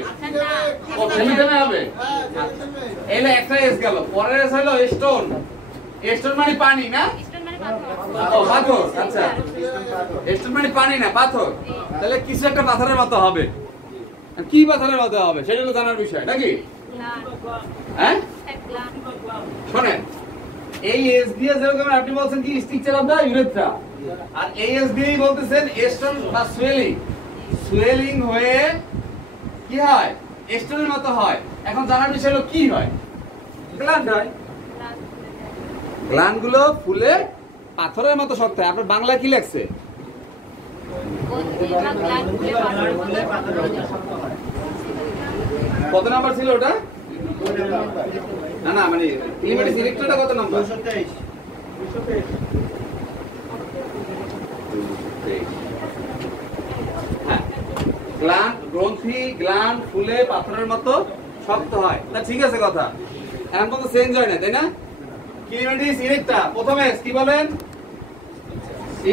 থেমে থেমে হবে। এলে একটা এস গেল, পরের এস হলো স্টোন। স্টোন মানে পানি না, ও পাথর, আচ্ছা স্টোন মানে পানি না পাথর, তাহলে কিছু একটা পাথরের মতো হবে। কি পাথরের মতো হবে সেটা হলো জানার বিষয় নাকি? হ্যাঁ শোনেন, এই এস দিয়ে যেরকম আপনি বলছেন কি স্ট্রাকচার অফ দা ইউরেথ্রা, আর এই এস দিয়েই বলতেছেন স্টোন বা সুয়েলিং, সুয়েলিং হয়ে কি হয়? স্টোনের মতো হয়। এখন জানার বিষয় হলো কি হয়? গ্ল্যান্ড হয়। গ্ল্যান্ড গুলো ফুলে পাথরের মতো শক্ত হয়। আপনার বাংলা কি লেখছে? কত নাম্বার ছিল ওটা? না না মানে কিলিমেটিস ইরেক্টাটা কত নাম্বার? 223। হ্যাঁ, গ্ল্যান্ড গ্রন্থি, গ্ল্যান্ড ফুলে পাথরের মতো শক্ত হয়। না ঠিক আছে কথা, এখন কত চেঞ্জ হয় না, তাই না? কিলিমেটিস ইরেক্টা প্রথমে কি বলেন?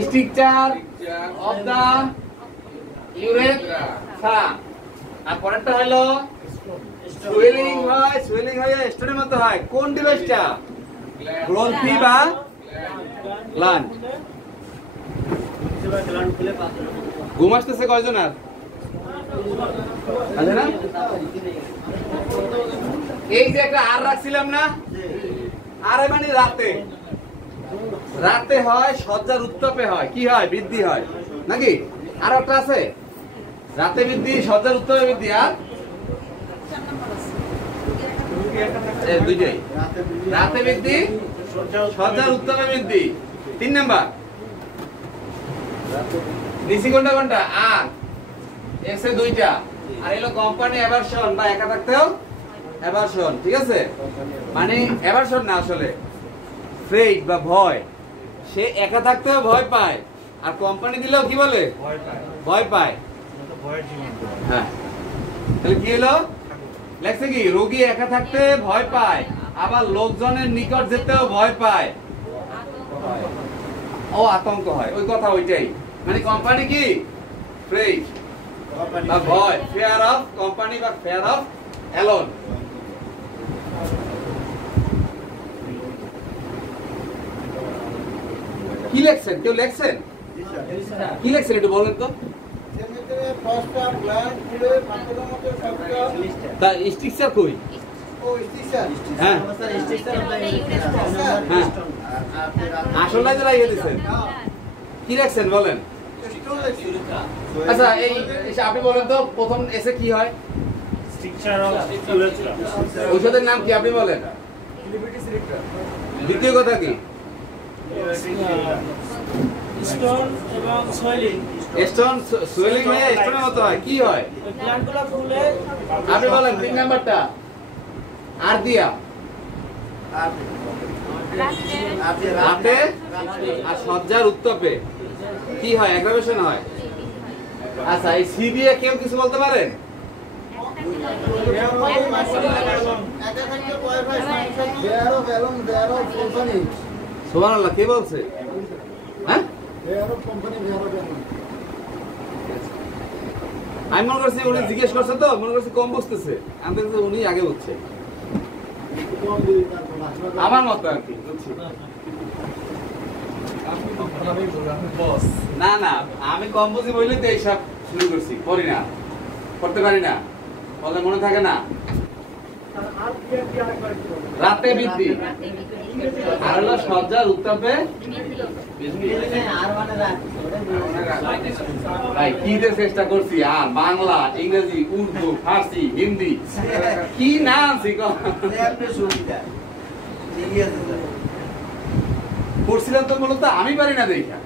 স্ট্রাকচার অফ দা ইউরেথ্রা, আর পরেরটা হলো সুয়েলিং হয়, সুয়েলিং হয়ে স্টোনের মতো হয়। কোন ডিভাইসটা? গ্রন্থি বা গ্ল্যান্ড। ঘুম আসতেছে কয়জন আর? আছে না? এই যে একটা আর রাখছিলাম না, আরে মানে রাতে, রাতে হয় সজ্জার উত্তাপে হয় কি হয়? বৃদ্ধি হয় নাকি? আর একটা আছে রাতে বৃদ্ধি, সজ্জার উত্তাপে বৃদ্ধি, আর দুইটাই রাতে বৃদ্ধি, সজ্জার উত্তাপে বৃদ্ধি। 3 নাম্বার নিচি কোনটা কোনটা? আর এস এ দুইটা, আর এলো কোম্পানি অ্যাভারশন বা একা থাকতেও অ্যাভারশন, ঠিক আছে? মানে অ্যাভারশন না আসলে ফ্রেড বা ভয়, সে একা থাকতেও ভয় পায়, আর কোম্পানি দিলেও কি বলে? ভয় পায়। হ্যাঁ তাহলে কি হলো? লেখছে কি? রোগী একা থাকতে ভয় পায়, আবার লোকজনের নিকট যেতেও ভয় পায়, ও আতঙ্ক হয়। ওই কথা ওইটাই, মানে কোম্পানি কি ফ্রেড বা ভয়, ফেয়ার অফ কোম্পানি বা ফেয়ার অফ অ্যালোন। কি লেখছেন? কেউ লেখছেন? কি লেখছেন একটু বলেন তো? তা স্ট্রাকচার কই? হ্যাঁ হ্যাঁ আসলে যারা ইয়ে দিচ্ছেন কি লেখছেন বলেন? আচ্ছা এই আপনি বলেন তো প্রথম এসে কি হয়? ঔষধের নাম কি আপনি বলেন? দ্বিতীয় কথা কি? স্টোন এবং সোয়েলিং। স্টোন সোয়েলিং হয়ে স্টোনের মতো হয়, কি হয়? গ্ল্যান্ডগুলো ফুলে। আপনি বলেন 3 নাম্বারটা। আর দিয়া রাতে আর সজ্জার উত্তাপে কি হয়? অ্যাগ্রাভেশন হয়। আচ্ছা এই সি দিয়ে কেউ কিছু বলতে পারেন? সুবহানাল্লাহ, কে বলছে? হ্যাঁ, আমি মনে করছি উনি জিজ্ঞেস করছে তো, মনে করছি কম বুঝতেছে, আমি দেখছি উনি আগে বুঝছে, আমার মতো আর কি। না না, আমি কম বুঝি বললেই তো এইসব শুরু করছি, করি না, করতে পারি না, বলে মনে থাকে না। রাতে বৃদ্ধি আর হলো সজ্জার উত্তাপে ভাই কি যে চেষ্টা করছি, আর বাংলা, ইংরেজি, উর্দু, ফার্সি, হিন্দি কি না আনছি করছিলাম তো, মূলত আমি পারি না দেখা।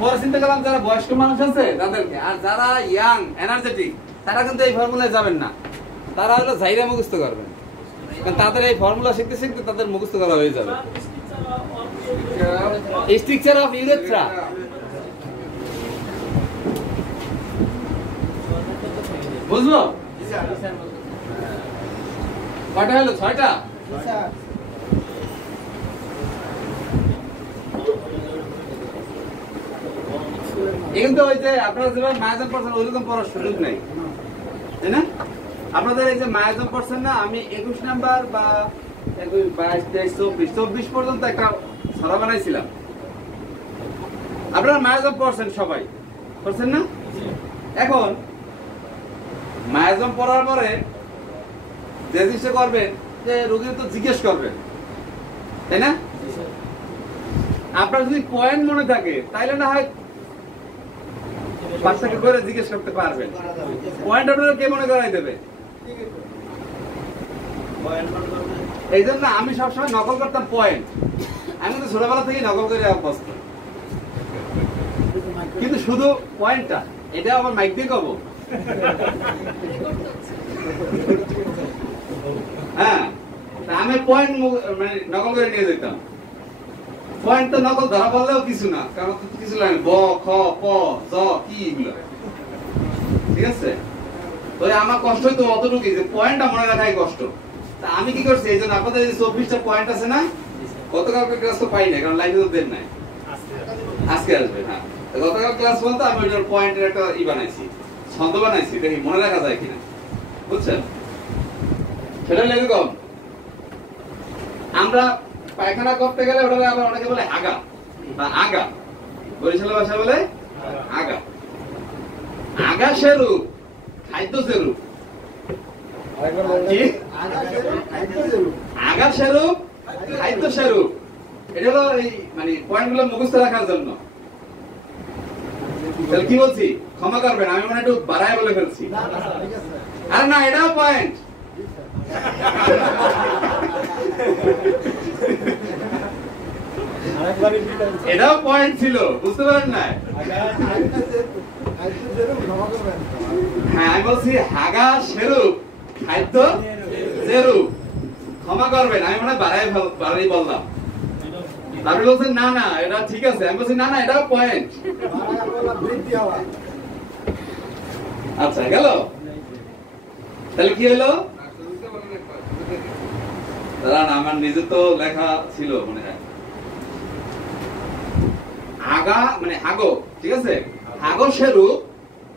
পরে চিন্তা করলাম যারা বয়স্ক মানুষ আছে তাদেরকে, আর যারা ইয়াং এনার্জেটিক তারা কিন্তু এই ফর্মুলায় যাবেন না, তারা হলো জাইরা মুখস্থ করবেন, কারণ তাদের এই ফর্মুলা শিখতে শিখতে তাদের মুখস্থ করা হয়ে যাবে। স্ট্রাকচার অফ ইউরেথ্রা, বুঝলো? কয়টা হলো? 6টা। কিন্তু ওই যে আপনারা যেভাবে মায়াজম পড়ছেন ওইরকম পড়ার সুযোগ নেই, তাই না? আপনাদের এই যে মায়াজম পড়ছেন না, আমি 21 নাম্বার বা 22, 23, 24 পর্যন্ত একটা ছড়া বানাইছিলাম। আপনারা মায়াজম পড়ছেন, সবাই পড়ছেন না? এখন মায়াজম পড়ার পরে যে জিনিসটা করবেন, যে রোগীর তো জিজ্ঞেস করবেন, তাই না? আপনার যদি পয়েন্ট মনে থাকে তাইলে না হয় বাচ্চাকে করে জিজ্ঞেস করতে পারবেন, পয়েন্ট আপনারা কে মনে করাই দেবে। এই জন্য আমি সবসময় নকল করতাম পয়েন্ট, আমি কিন্তু ছোটবেলা থেকে নকল করে অভ্যস্ত, কিন্তু শুধু পয়েন্টটা, এটা আমার মাইক দিয়ে কব। হ্যাঁ, আমি পয়েন্ট মানে নকল করে নিয়ে যেতাম। পয়েন্ট তো নকল ধরা বললেও কিছু না, কারণ কিছু লাগে ব, খ, প, জ, কি এগুলো, ঠিক আছে? তো আমার কষ্ট হইতো অতটুকুই, যে পয়েন্টটা মনে রাখাই কষ্ট। তা আমি কি করছি, এই জন্য আপনাদের এই 24টা পয়েন্ট আছে না, গতকালকে ক্লাস তো পাই না, কারণ লাইনে তো দেন নাই, আজকে আসবে। হ্যাঁ, গতকাল ক্লাস বলতে আমি ওইটার পয়েন্টের একটা বানাইছি, ছন্দ বানাইছি, দেখি মনে রাখা যায় কিনা, বুঝছেন? সেটা লেগে কম। আমরা পায়খানা করতে গেলে ওটা আবার অনেকে বলে আগা বা আগা, বরিশাল ভাষা বলে আগা। আগা সেরূপ, খাদ্য সেরূপ। আগা সেরূপ, খাদ্য সেরূপ। এটা হলো এই মানে পয়েন্ট গুলো মুখস্থ রাখার জন্য। তাহলে কি বলছি, ক্ষমা করবেন, আমি মনে একটু বাড়ায় বলে ফেলছি। আর না, এটাও পয়েন্ট। এটাও পয়েন্ট ছিল, বুঝতে পারেন না? হ্যাঁ, আমি বলছি হাগা সেরূপ, খাদ্য যেরূপ। ক্ষমা করবেন, আমি মনে বাড়াই বললাম। আপনি বলছেন না না এটা ঠিক আছে, আমি বলছি না না এটাও পয়েন্ট। আচ্ছা, গেল? তাহলে কি হলো? দাঁড়ান, আমার নিজে তো লেখা ছিল মনে হয়। আগা মানে হাগো, ঠিক আছে? হাগো সেরূপ,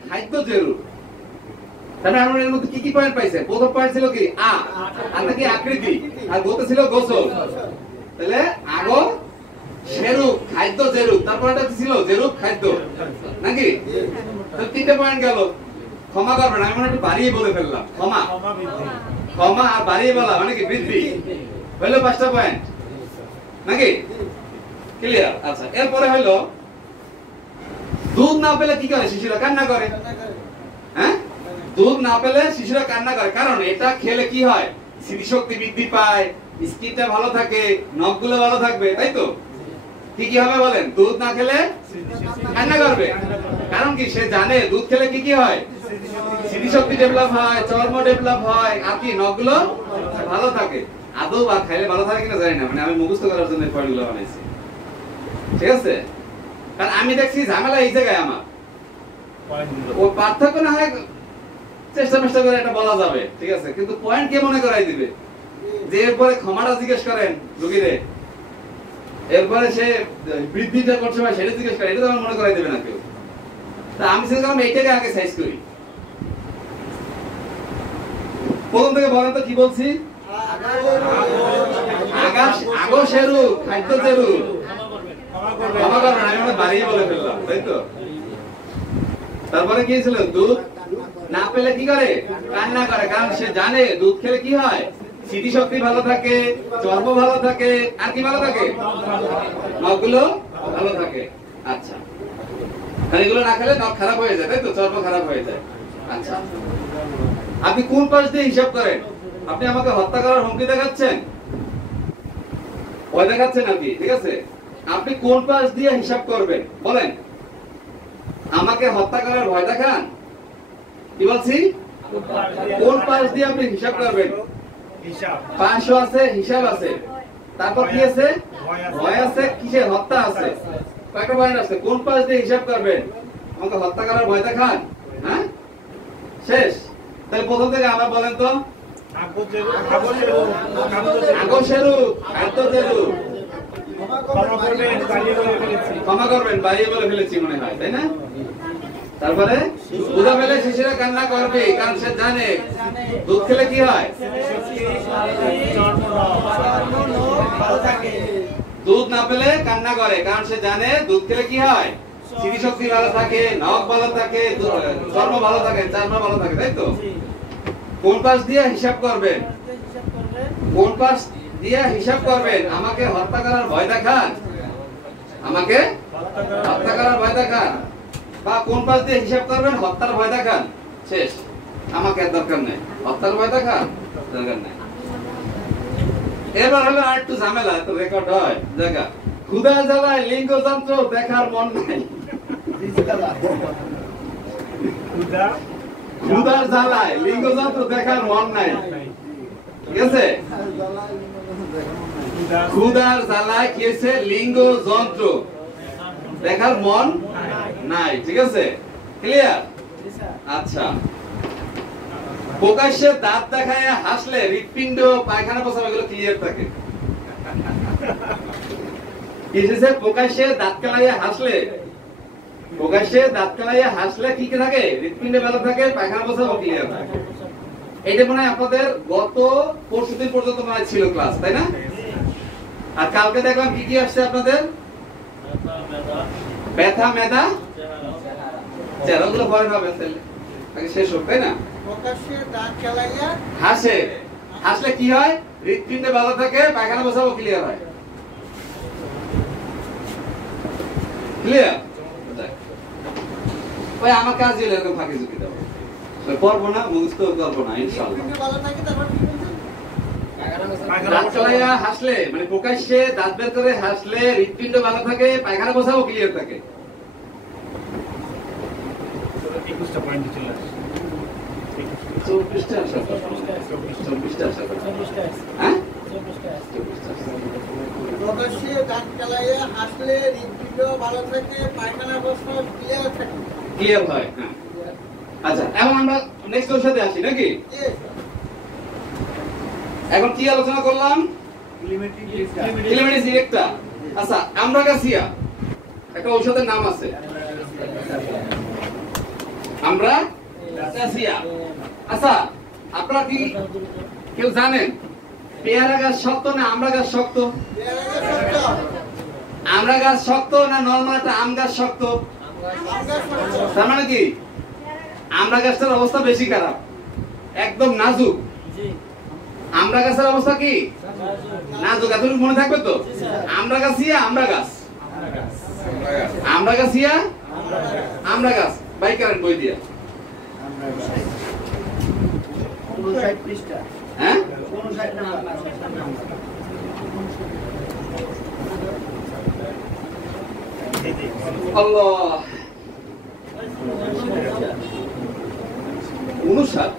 খাদ্য যেরূপ। তাহলে আমরা এর মধ্যে কি কি পয়েন্ট পাইছে? প্রথম পয়েন্ট ছিল কি আ, আর কি আকৃতি, আর গোতে ছিল গোসল। তাহলে আগো সেরূপ, খাদ্য যেরূপ, তারপর এটা ছিল যেরূপ খাদ্য, নাকি? তো 3টে পয়েন্ট গেল। ক্ষমা করবেন, আমি মনে একটু বাড়িয়ে বলে ফেললাম। ক্ষমা, ক্ষমা আর বাড়িয়ে বলা মানে কি বৃদ্ধি, হইলো 5টা পয়েন্ট, নাকি? ক্লিয়ার? আচ্ছা, এরপরে হইলো দুধ না পেলে কি করে? শিশুরা কান্না করে। হ্যাঁ, দুধ না পেলে শিশুরা কান্না করে, কারণ এটা খেলে কি হয়? স্মৃতিশক্তি বৃদ্ধি পায়, স্কিনটা ভালো থাকে, নখগুলো ভালো থাকবে, তাই তো? কি কি হবে বলেন? দুধ না খেলে কান্না করবে, কারণ কি সে জানে দুধ খেলে কি কি হয়? স্মৃতিশক্তি ডেভেলপ হয়, চর্ম ডেভেলপ হয়, আর কি নখগুলো ভালো থাকে। আদৌ বা খাইলে ভালো থাকে কিনা জানি না, মানে আমি মুখস্থ করার জন্য পয়েন্টগুলো বানাইছি, ঠিক আছে? কারণ আমি দেখছি ঝামেলা এই জায়গায় আমার, ও পার্থক্য না হয় চেষ্টা করে এটা বলা যাবে, ঠিক আছে, কিন্তু পয়েন্ট কে মনে করাই দিবে? যে এরপরে ক্ষমাটা জিজ্ঞেস করেন রোগীরে, এরপরে সে বৃদ্ধিটা করছে ভাই সেটা জিজ্ঞেস করে, এটা তো আমার মনে করাই দেবে না কেউ। তা আমি চিন্তা করলাম এইটাকে আগে সাইজ করি। প্রথম থেকে বলেন তো কি বলছি? আগশেরু খাদ্য চেরু ক্ষমা করবেন, আমি মনে বাড়িয়ে বলে ফেললাম, তাই তো? তারপরে কি ছিল? দুধ না পেলে কি করে? কান্না করে, কারণ সে জানে দুধ খেলে কি হয়, স্মৃতিশক্তি ভালো থাকে, চর্ম ভালো থাকে, আর কি ভালো থাকে? নখগুলো ভালো থাকে। আচ্ছা, আর এগুলো না খেলে নখ খারাপ হয়ে যায়, তাই তো? চর্ম খারাপ হয়ে যায়। আচ্ছা, আপনি কোন পাশ দিয়ে হিসাব করেন? আপনি আমাকে হত্যা করার হুমকি দেখাচ্ছেন, ভয় দেখাচ্ছেন আর কি, ঠিক আছে? আপনি কোন পাশ দিয়ে হিসাব করবেন বলেন? আমাকে হত্যা করার ভয় দেখান? কি বলছি? কোন পাশ দিয়ে আপনি হিসাব করবেন? 500 আছে, হিসাব আছে, তারপর কি আছে? ভয় আছে, কিসের? হত্যা আছে, কয়েকটা পয়েন্ট আছে। কোন পাশ দিয়ে হিসাব করবেন? আমাকে হত্যা করার ভয় দেখান, হ্যাঁ? শেষ। তাহলে প্রথম থেকে আবার বলেন তো। আগশেরু খাদ্য চেরু ক্ষমা করবেন, বাড়িয়ে বলে ফেলেছি মনে হয়, তাই না? তারপরে দুধ পেলে শিশুরা কান্না করবে, কারণ সে জানে দুধ খেলে কি হয়, দুধ না পেলে কান্না করে, কারণ সে জানে দুধ খেলে কি হয়, স্মৃতিশক্তি ভালো থাকে, নখ ভালো থাকে, চর্ম ভালো থাকে, চামড়া ভালো থাকে, তাই তো? কোন পাশ দিয়ে হিসাব করবেন? কোন পাশ দিয়ে হিসাব করবেন? আমাকে হত্যা করার ভয় দেখান, আমাকে হত্যা করার ভয় দেখান, বা কোন পাশ দিয়ে হিসাব করবেন? হত্যার ভয় দেখান। শেষ। আমাকে আর দরকার নেই, হত্যার ভয় দেখান, দরকার নেই। এবার হলো আর একটু ঝামেলা, তো রেকর্ড হয় জায়গা। ক্ষুধা জ্বালায় লিঙ্গ যন্ত্র দেখার মন নাই। ক্ষুধার জ্বালায় লিঙ্গ যন্ত্র দেখার মন নাই, ঠিক আছে? ক্ষুধার জ্বালায় কি আছে? লিঙ্গ যন্ত্র দেখার মন নাই, ঠিক আছে? ক্লিয়ার? আচ্ছা, প্রকাশ্যে দাঁত দেখায় হাসলে হৃৎপিণ্ড, পায়খানা, প্রস্রাব এগুলো ক্লিয়ার থাকে। কিসে? প্রকাশ্যে দাঁত কালাইয়া হাসলে, প্রকাশ্যে দাঁত কালাইয়া হাসলে কি কি থাকে? হৃৎপিণ্ড ভালো থাকে, পায়খানা, প্রস্রাব ক্লিয়ার থাকে। এটা মনে হয় আপনাদের গত পরশুদিন পর্যন্ত মনে হয় ছিল ক্লাস, তাই না? আর কালকে দেখলাম কি কি আসছে আপনাদের? ব্যথা, মেধা, চেহারা, ওগুলো ভয় পাবেন, তাহলে আগে শেষ হোক, তাই না? হাসে, হাসলে কি হয়? হৃৎপিণ্ড ভালো থাকে, পায়খানা, প্রস্রাব ক্লিয়ার হয়। ক্লিয়ার? ওই আমার কাজ হলো এরকম ফাঁকি ঝুঁকি দেবো, করবো না, মুখস্থ করবো না, ইনশাআল্লাহ। দাঁত চালাইয়া হাসলে মানে প্রকাশ্যে দাঁত বের করে হাসলে হৃৎপিণ্ড ভালো থাকে, পায়খানা, প্রস্রাব ক্লিয়ার থাকে। 21টা পয়েন্ট চলে আসে। 24টা আসা, 24টা আসা, হ্যাঁ 24টা। প্রকাশ্যে দাঁত চালাইয়া হাসলে হৃৎপিণ্ড ভালো থাকে, পায়খানা, প্রস্রাব ক্লিয়ার থাকে। ক্লিয়ার হয়, হ্যাঁ। আচ্ছা, এখন আমরা নেক্সট ওর সাথে আসি নাকি? এখন কি আলোচনা করলাম? ক্লিমেটিস ইরেক্টা। আচ্ছা, আমব্রাগাসিয়া একটা ঔষধের নাম আছে, আমব্রাগাসিয়া। আচ্ছা, আপনারা কি কেউ জানেন পেয়ারা গাছ শক্ত না আমড়া গাছ শক্ত? আমড়া গাছ শক্ত না নরমাল একটা আম গাছ শক্ত? তার মানে কি আমড়া গাছটার অবস্থা বেশি খারাপ, একদম নাজুক। আমড়া গাছের অবস্থা কি? নাজুক। এতটুকু মনে থাকবে তো? আমড়া গাছিয়া, আমড়া গাছ, আমড়া গাছিয়া, আমড়া গাছ। বাই কারেন্ট বই দিয়া, হ্যাঁ? আল্লাহ, 59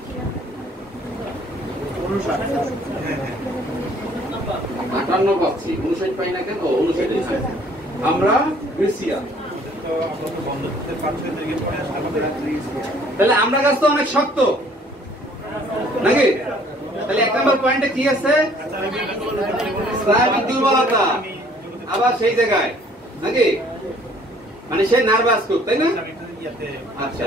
58 পাচ্ছি, 59 পাই না কেন? 59 আমরা গ্রেসিয়া তো আমরা তো বন্ধ করতে 5-6 তারিখে পরে আসলে আমাদের তাহলে আমরা গাছ তো অনেক শক্ত নাকি? তাহলে 1 নম্বর পয়েন্টে কি আছে? স্নায়বিক দুর্বলতা আবার সেই জায়গায় নাকি, মানে সে নার্ভাস খুব, তাই না? আচ্ছা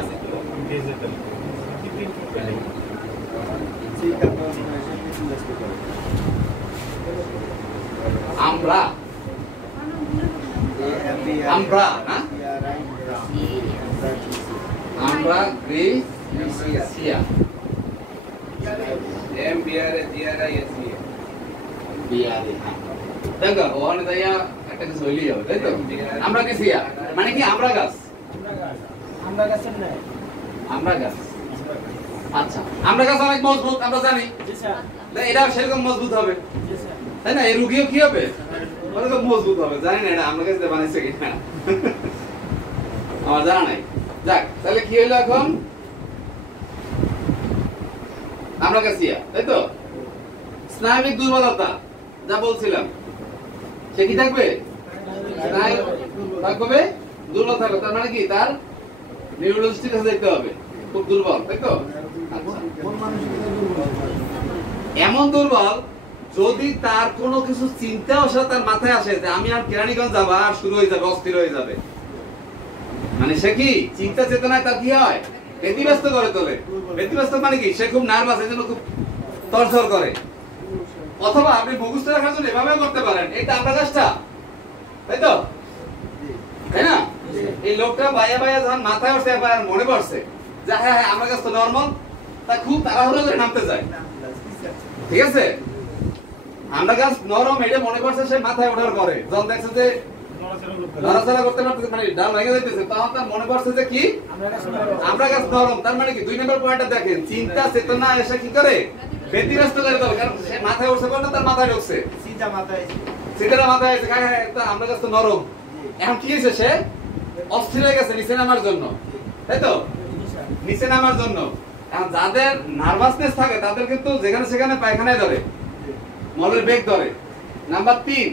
আমরা আমরা না আমরা গ্রিসিয়া এম বিআর জিআরআই এসি বিয়ারে দেখো ওখানে যাইয়া একটা কিছু হইলেই হবে, তাই তো? আমরা গ্রিসিয়া মানে কি আমরা গাছ, আমরা গাছ। আচ্ছা আমরা গাছ অনেক মজবুত আমরা জানি, এটা সেরকম মজবুত হবে তাই না? এই রুগীও কি হবে? ওরকম মজবুত হবে, জানি না এটা আমরা কাছে বানাইছে কিনা আমার জানা নাই। যাক তাহলে কি হইলো এখন? আমরা গাছিয়া, তাই তো? স্নায়বিক দুর্বলতা যা বলছিলাম সে কি থাকবে? স্নায়ু থাকবে, দুর্বল থাকবে, তার মানে কি তার নিউরোলজিস্টের কাছে দেখতে হবে, খুব দুর্বল, তাই তো? আচ্ছা এমন দুর্বল যদি তার কোনো কিছু চিন্তা আসে তার মাথায় আসে যে আমি আর কেরানীগঞ্জ যাবো, আর শুরু হয়ে যাবে, অস্থির হয়ে যাবে, মানে সে কি চিন্তা চেতনায় তার কি হয়? ব্যতিব্যস্ত করে তোলে। ব্যতিব্যস্ত মানে কি সে খুব নার্ভাস, এই জন্য খুব তরসর করে। অথবা আপনি মুখস্থ রাখার জন্য এভাবেও করতে পারেন, এইটা আমরা গাছটা, তাই তো? তাই না? এই লোকটা বাইয়া বাইয়া যখন মাথায় উঠছে আর মনে পড়ছে যে হ্যাঁ হ্যাঁ আমরা গাছ তো নর্মাল, তা খুব তাড়াহুড়ো করে নামতে যায়, ঠিক আছে? আমরা গাছ নরম এটা মনে করছে সে মাথায় ওঠার পরে যখন দেখছে যে নড়াচড়া করতে পারতেছে, মানে ডাল ভেঙে যাইতেছে, তখন তার মনে করছে যে কি আমরা গাছ নরম। তার মানে কি 2 নম্বর পয়েন্টটা দেখেন, চিন্তা চেতনা এসে কি করে? ব্যতিব্যস্ত করে তোলে, কারণ সে মাথায় উঠছে না, তার মাথায় ঢুকছে, চিন্তা মাথায় আছে, আমরা গাছ তো নরম। এখন কি হয়েছে? সে অস্থির হয়ে গেছে নিচে নামার জন্য, তাই তো? নিচে নামার জন্য। এখন যাদের নার্ভাসনেস থাকে তাদের কিন্তু যেখানে সেখানে পায়খানায় ধরে, মলের বেগ ধরে। নাম্বার 3,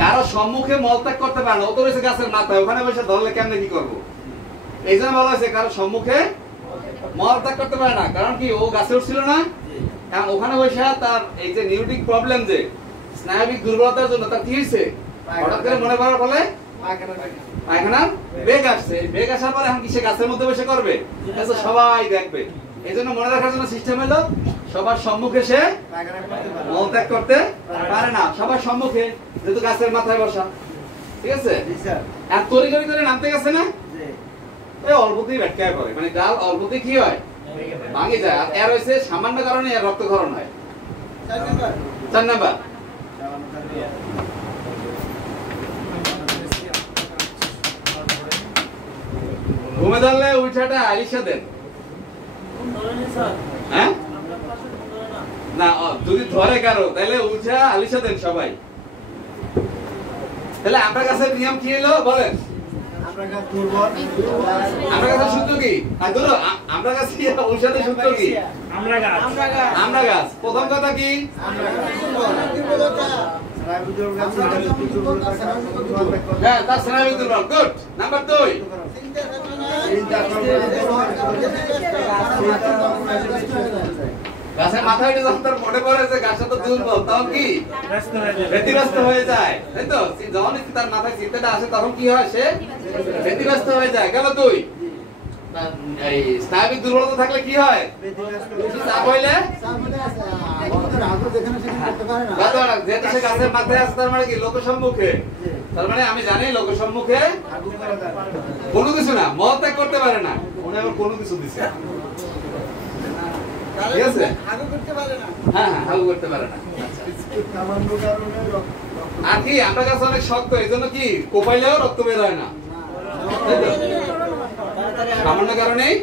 কারো সম্মুখে মলত্যাগ করতে পারে না, ও তো রয়েছে গাছের মাথায়, ওখানে বসে ধরলে কেমনে কি করবো? এই জন্য বলা হয়েছে কারো সম্মুখে মলত্যাগ করতে পারে না, কারণ কি ও গাছে উঠছিল না, ওখানে বসে তার এই যে নিউরোটিক প্রবলেম, যে স্নায়বিক দুর্বলতার জন্য তার কি হয়েছে? হঠাৎ করে মনে পড়ার ফলে পায়খানার বেগ আসছে। বেগ আসার পরে এখন কি সে গাছের মধ্যে বসে করবে? সবাই দেখবে। এই জন্য মনে রাখার জন্য সিস্টেম হলো সবার সম্মুখে সে মলত্যাগ করতে পারে না, সবার সম্মুখে, যেহেতু গাছের মাথায় বসা, ঠিক আছে? আর তড়িঘড়ি করে নামতে গেছে না, ওই অল্পতেই ব্যাটকায় পড়ে, মানে ডাল অল্পতেই কি হয়? ভাঙে যায়। আর এর হয়েছে সামান্য কারণে এর রক্তক্ষরণ হয়। 4 নাম্বার ঘুমে ধরলে উঠাটা আলিশা দেন, হ্যাঁ না যদি ধরে কারো তাহলে উঠা আলিশা দেন সবাই। তাহলে আমরা গাছের নিয়ম কি হলো বলেন? আমরা গাছের সূত্র কি? আর ধরো আমরা গাছ কি ঔষধের সূত্র কি? আমরা গাছ। প্রথম কথা কি? হ্যাঁ তার স্নায়বিক দুর্বল। গুড। নাম্বার 2, গাছের মাথায় যখন তার মনে পড়ে যে গাছটা তো দুর্বল, তখন কি ব্যতিব্যস্ত হয়ে যায়, তাই তো? যখন তার মাথায় চিন্তাটা আসে তখন কি হয়? সে ব্যতিব্যস্ত হয়ে যায়। গেল 2। এই স্নায়বিক দুর্বলতা থাকলে কি হয়? চাপ হইলে যেহেতু সে গাছের মাথায় আছে, তার মানে কি লোক সম্মুখে, তার মানে আমি জানি লোক সম্মুখে কোনো কিছু না, মলত্যাগ করতে পারে না, মনে আবার কোনো কিছু দিছে, ঠিক আছে? হ্যাঁ হ্যাঁ হাগু করতে পারে না। আর কি আমরা গাছ অনেক শক্ত, এই জন্য কি কোপাইলেও রক্ত বের হয় না, সামান্য কারণেই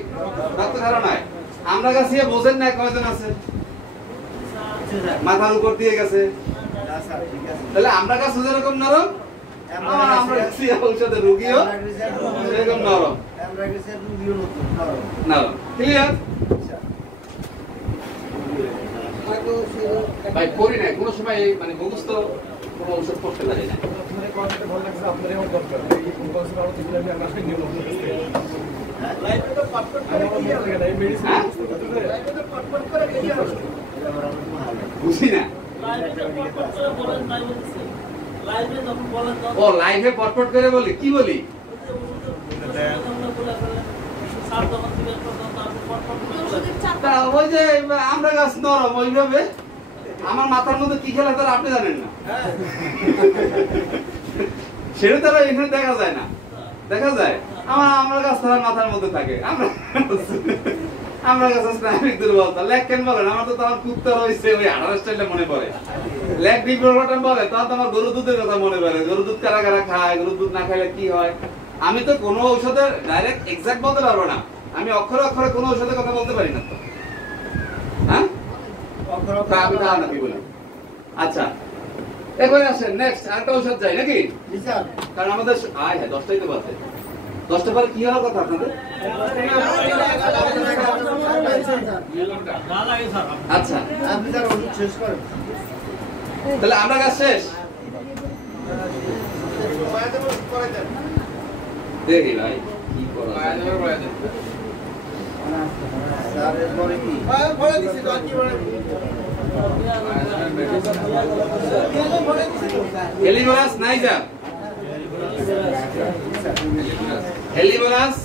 রক্ত ধারণ হয়। আমরা গাছ বোঝেন না কয়জন আছে মাথার উপর দিয়ে গেছে, তাহলে আমরা গাছ যেরকম নরম, আমরা গাছ ঔষধের রোগীও সেরকম নরম নরম। ক্লিয়ার? ভাই করি নাই কোনো সময়, মানে মুখস্থ কোনো ঔষধ করতে পারি না। লাইফে তো পাটপট করে কি হবে? হ্যাঁ? লাইফে তো পটপট করে বেরিয়ে আসবে। বুঝি না। লাইভে পটপট করে বলেন নাই বলছে। লাইভে যখন বলেন তখন ও লাইভে পটপট করে বলি, কি বলি? সার যখন দিবেন তখন আপনি পটপট করে বলেন। তা ওই যে আমরা গাছ নরম ওইভাবে আমার মাথার মধ্যে কি খেলা তারা আপনি জানেন না। সেটা তারা এখানে দেখা যায় না, দেখা যায় আমার কাছে তারা মাথার মধ্যে থাকে। আমরা কাছে স্নায়বিক দুর্বলতা লেগ কেন বলেন, আমার তো তোমার কুত্তা রয়েছে ওই 18 স্টাইলটা মনে পড়ে। লেগ ডিপ্লোমেশন বলে তখন তো আমার গরু দুধের কথা মনে পড়ে, গরু দুধ কারা কারা খায়, গরু দুধ না খাইলে কি হয়। আমি তো কোনো ঔষধের ডাইরেক্ট এক্সাক্ট বলতে পারবো না, আমি অক্ষরে অক্ষরে কোনো ঔষধের কথা বলতে পারি না তো। হ্যাঁ, তা আমি তা নাকি বলি। আচ্ছা এবারে আসেন নেক্সট আরেকটা ঔষধ যাই নাকি, কারণ আমাদের 10টাই তো বাজে। 10টা পরে কি হওয়ার কথা আপনাদের? না লাগে স্যার। আচ্ছা তাহলে আমরা কাজ শেষ। দেখি ভাই কি করা যায়। ভরে দিছি তো, আর কি ভরে দিছি? ভরে দিছি তো। হেলিবোরাস নাইজা, হেলিবোরাস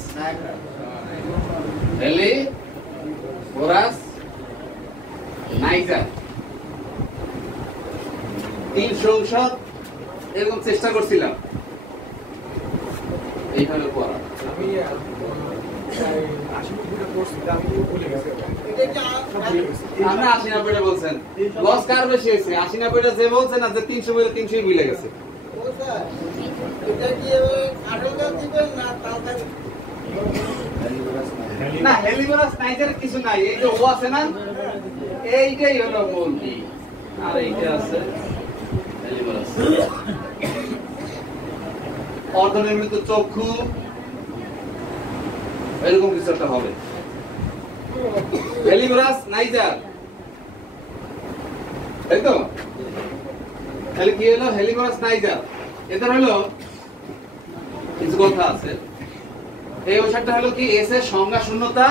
নাইজা 300 ঔষধ এরকম চেষ্টা করছিলাম এইভাবে পড়া। এটা কি আপনি 80-90টা বলছেন, লস কার বেশি হয়েছে? 80-90টা যে বলছেন আর যে 300 বলে 300ই ভুলে গেছে। ও স্যার, এটা কি 18 দিবেন না তাড়াতাড়ি? না হেলিবোরাস নাইজার কিছু নাই, এই যে ও আছে না এইটাই হলো মূল কি, আর এইটা আছে হেলিবোরাস। অর্ধনির্মিত চক্ষু এরকম কিছু একটা হবে। হেলিবোরাস নাইজার, তাই তো? তাহলে কি হলো হেলিবোরাস নাইজার? এটা হলো কিছু কথা আছে। এই ঔষধটা হলো কি এস এর সংজ্ঞা শূন্যতা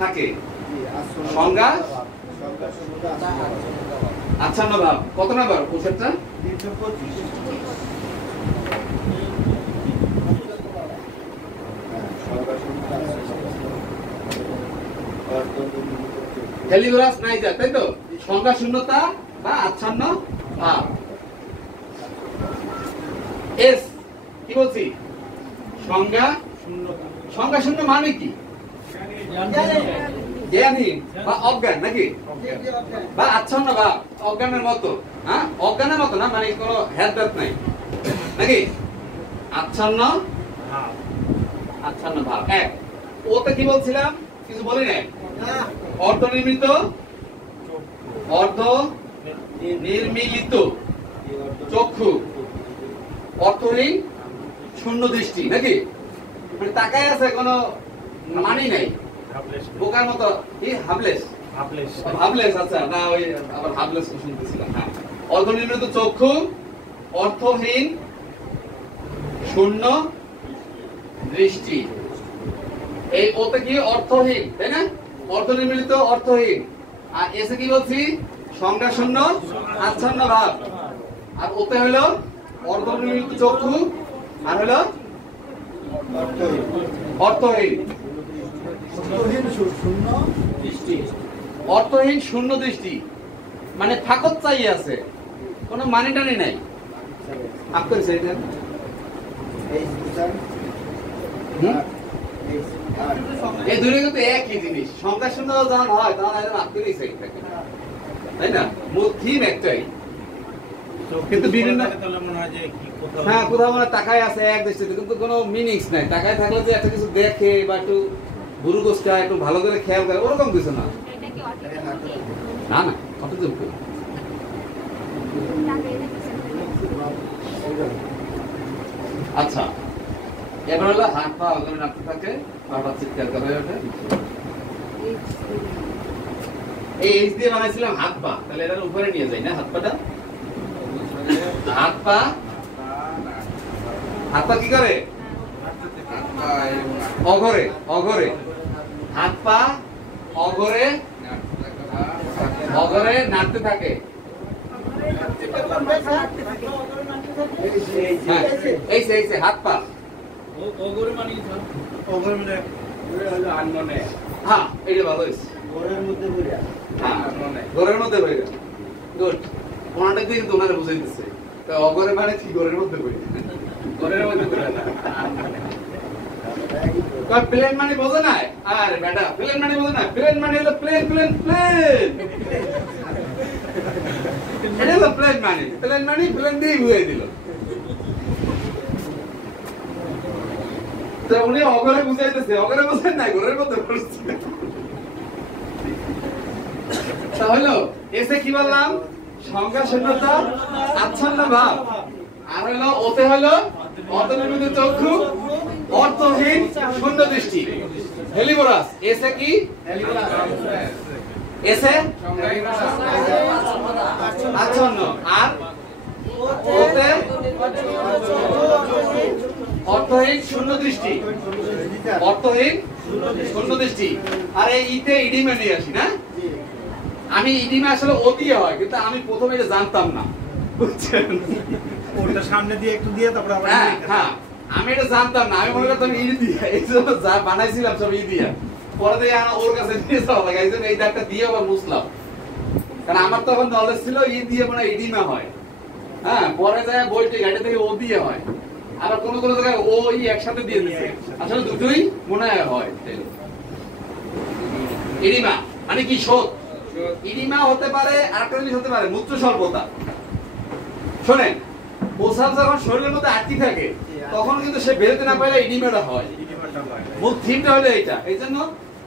থাকে, সংজ্ঞা আচ্ছন্ন ভাব। কত নাম্বার ঔষধটা? 325। হেলিবোরাস নাইজার, তাই তো? সংজ্ঞা শূন্যতা বা আচ্ছন্ন ভাব। এস কি বলছি? সংজ্ঞা সংজ্ঞা শূন্য মানে কি? জ্ঞানহীন বা অজ্ঞান নাকি, বা আচ্ছন্ন ভাব, অজ্ঞানের মতো। হ্যাঁ, অজ্ঞানের মতো না, মানে কোনো হেদায়েত নাই নাকি, আচ্ছন্ন আচ্ছন্ন ভাব। এক ওতে কি বলছিলাম কিছু বলি নাই। অর্ধনির্মিত, অর্ধ নির্মিলিত চক্ষু, অর্থহীন, শূন্য দৃষ্টি নাকি, মানে তাকায় আছে কোনো মানি নাই, বোকার মতো। কি হাবলেস? হাবলেস, আচ্ছা না ওই আবার হাবলেস শুনতেছিলাম। হ্যাঁ, অর্ধনির্মিত চক্ষু, অর্থহীন, শূন্য দৃষ্টি। এই ওতে কি অর্থহীন, তাই না? অর্ধনির্মিত, অর্থহীন। আর এসে কি বলছি? সংজ্ঞা শূন্য, আচ্ছন্ন ভাব। আর ওতে হলো অর্ধনির্মিত চক্ষু, আর হলো অর্থহীন, অর্থহীন শূন্য দৃষ্টি, মানে ফাঁকত চাই আছে, কোনো মানে টানি নাই। আপনার সেইটা এই দুটো কিন্তু একই জিনিস। সংখ্যা শূন্য যখন হয় তখন একদম আপনারই সেই থাকে, তাই না? মূল থিম একটাই, কিন্তু বিভিন্ন হ্যাঁ কোথাও মানে তাকায় আছে এক দৃষ্টিতে, কিন্তু কোনো মিনিংস নাই। তাকায় থাকলে যে একটা কিছু দেখে বা একটু গুরু গোষ্ঠা একটু ভালো করে খেয়াল করে ওরকম কিছু না। না না কত যোগ্য। আচ্ছা এবার হলো হাত পা ওখানে নাড়তে থাকে, পাটা চিৎকার করে ওঠে। এই এইচ দিয়ে বানাইছিলাম হাত পা, তাহলে এটার উপরে নিয়ে যাই না হাত পাটা। পা হাত পা কি করে অঘরে অঘরে হাত পা অঘরে অঘরে নাড়তে থাকে হ্যাঁ এই সে হাত পা অগরে মানে ওগর মানে আনমনে হ্যাঁ এইটা ভালো হয়েছে ঘরের মধ্যে ঘুরিয়া হ্যাঁ ঘরের মধ্যে হয়ে গেল গুড কোনটা দিয়ে তোমার বুঝাই দিচ্ছে তো অঘরে মানে কি ঘরের মধ্যে হয়ে ঘরের মধ্যে করে না কয় প্লেন মানে বোঝে না আরে বেটা প্লেন মানে বোঝে না প্লেন মানে হলো প্লেন প্লেন প্লেন এটা হলো প্লেন মানে প্লেন দিয়ে বুঝাই দিল তো উনি অঘরে বুঝাইতেছে অঘরে বুঝেন না ঘরের মধ্যে পড়ছে তাহলে এসে কি বললাম সংজ্ঞা শূন্যতা আচ্ছন্ন ভাব আর হলো ওতে হলো অন্তর্নির্মিত চক্ষু অর্থহীন শূন্য দৃষ্টি হেলিবোরাস এসে কি এসে আচ্ছন্ন আর ওতে অর্থহীন শূন্য দৃষ্টি অর্থহীন শূন্য দৃষ্টি আর এই ইতে ইডিমে নিয়ে আসি না আমি ইডিমে আসলে অতি হয় কিন্তু আমি প্রথমে এটা জানতাম না বুঝছেন ওটা সামনে দিয়ে একটু দিয়ে তারপর আবার হ্যাঁ হ্যাঁ আমি এটা জানতাম না আমি মনে করতাম ইডি দিয়ে এই জন্য যা বানাইছিলাম সব ই দিয়ে পরে দিয়ে ওর কাছে নিয়ে যাওয়া লাগে এই দাগটা দিয়ে আবার মুছলাম কারণ আমার তখন নলেজ ছিল ই দিয়ে মানে ইডিমে হয় হ্যাঁ পরে যায় বইটি ঘাটে থেকে ও দিয়ে হয় আবার কোন কোন জায়গায় ও ই একসাথে দিয়ে দিচ্ছে আসলে দুটোই মনে হয় ইডিমা মানে কি শোধ ইডিমা হতে পারে আরেকটা জিনিস হতে পারে মূত্র স্বল্পতা শোনেন প্রস্রাব যখন শরীরের মধ্যে আটকে থাকে তখন কিন্তু সে বেরোতে না পারলে ইডিমাটা হয় মূল থিমটা হলো এইটা এই জন্য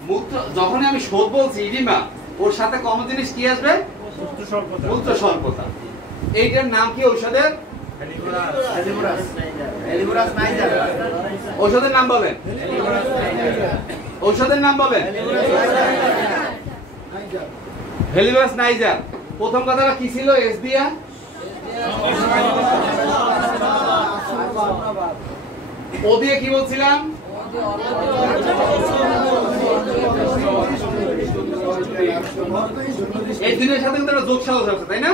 মূত্র যখনই আমি শোধ বলছি ইডিমা ওর সাথে কমন জিনিস কি আসবে মূত্র স্বল্পতা এইটার নাম কি ঔষধের ঔষধের নাম বলেন ঔষধের নাম বলেন হেলিবাস নাইজার প্রথম কথাটা কি ছিল এস দিয়া ও দিয়ে কি বলছিলাম এই দিনের সাথে কিন্তু একটা যোগ সাজস আছে তাই না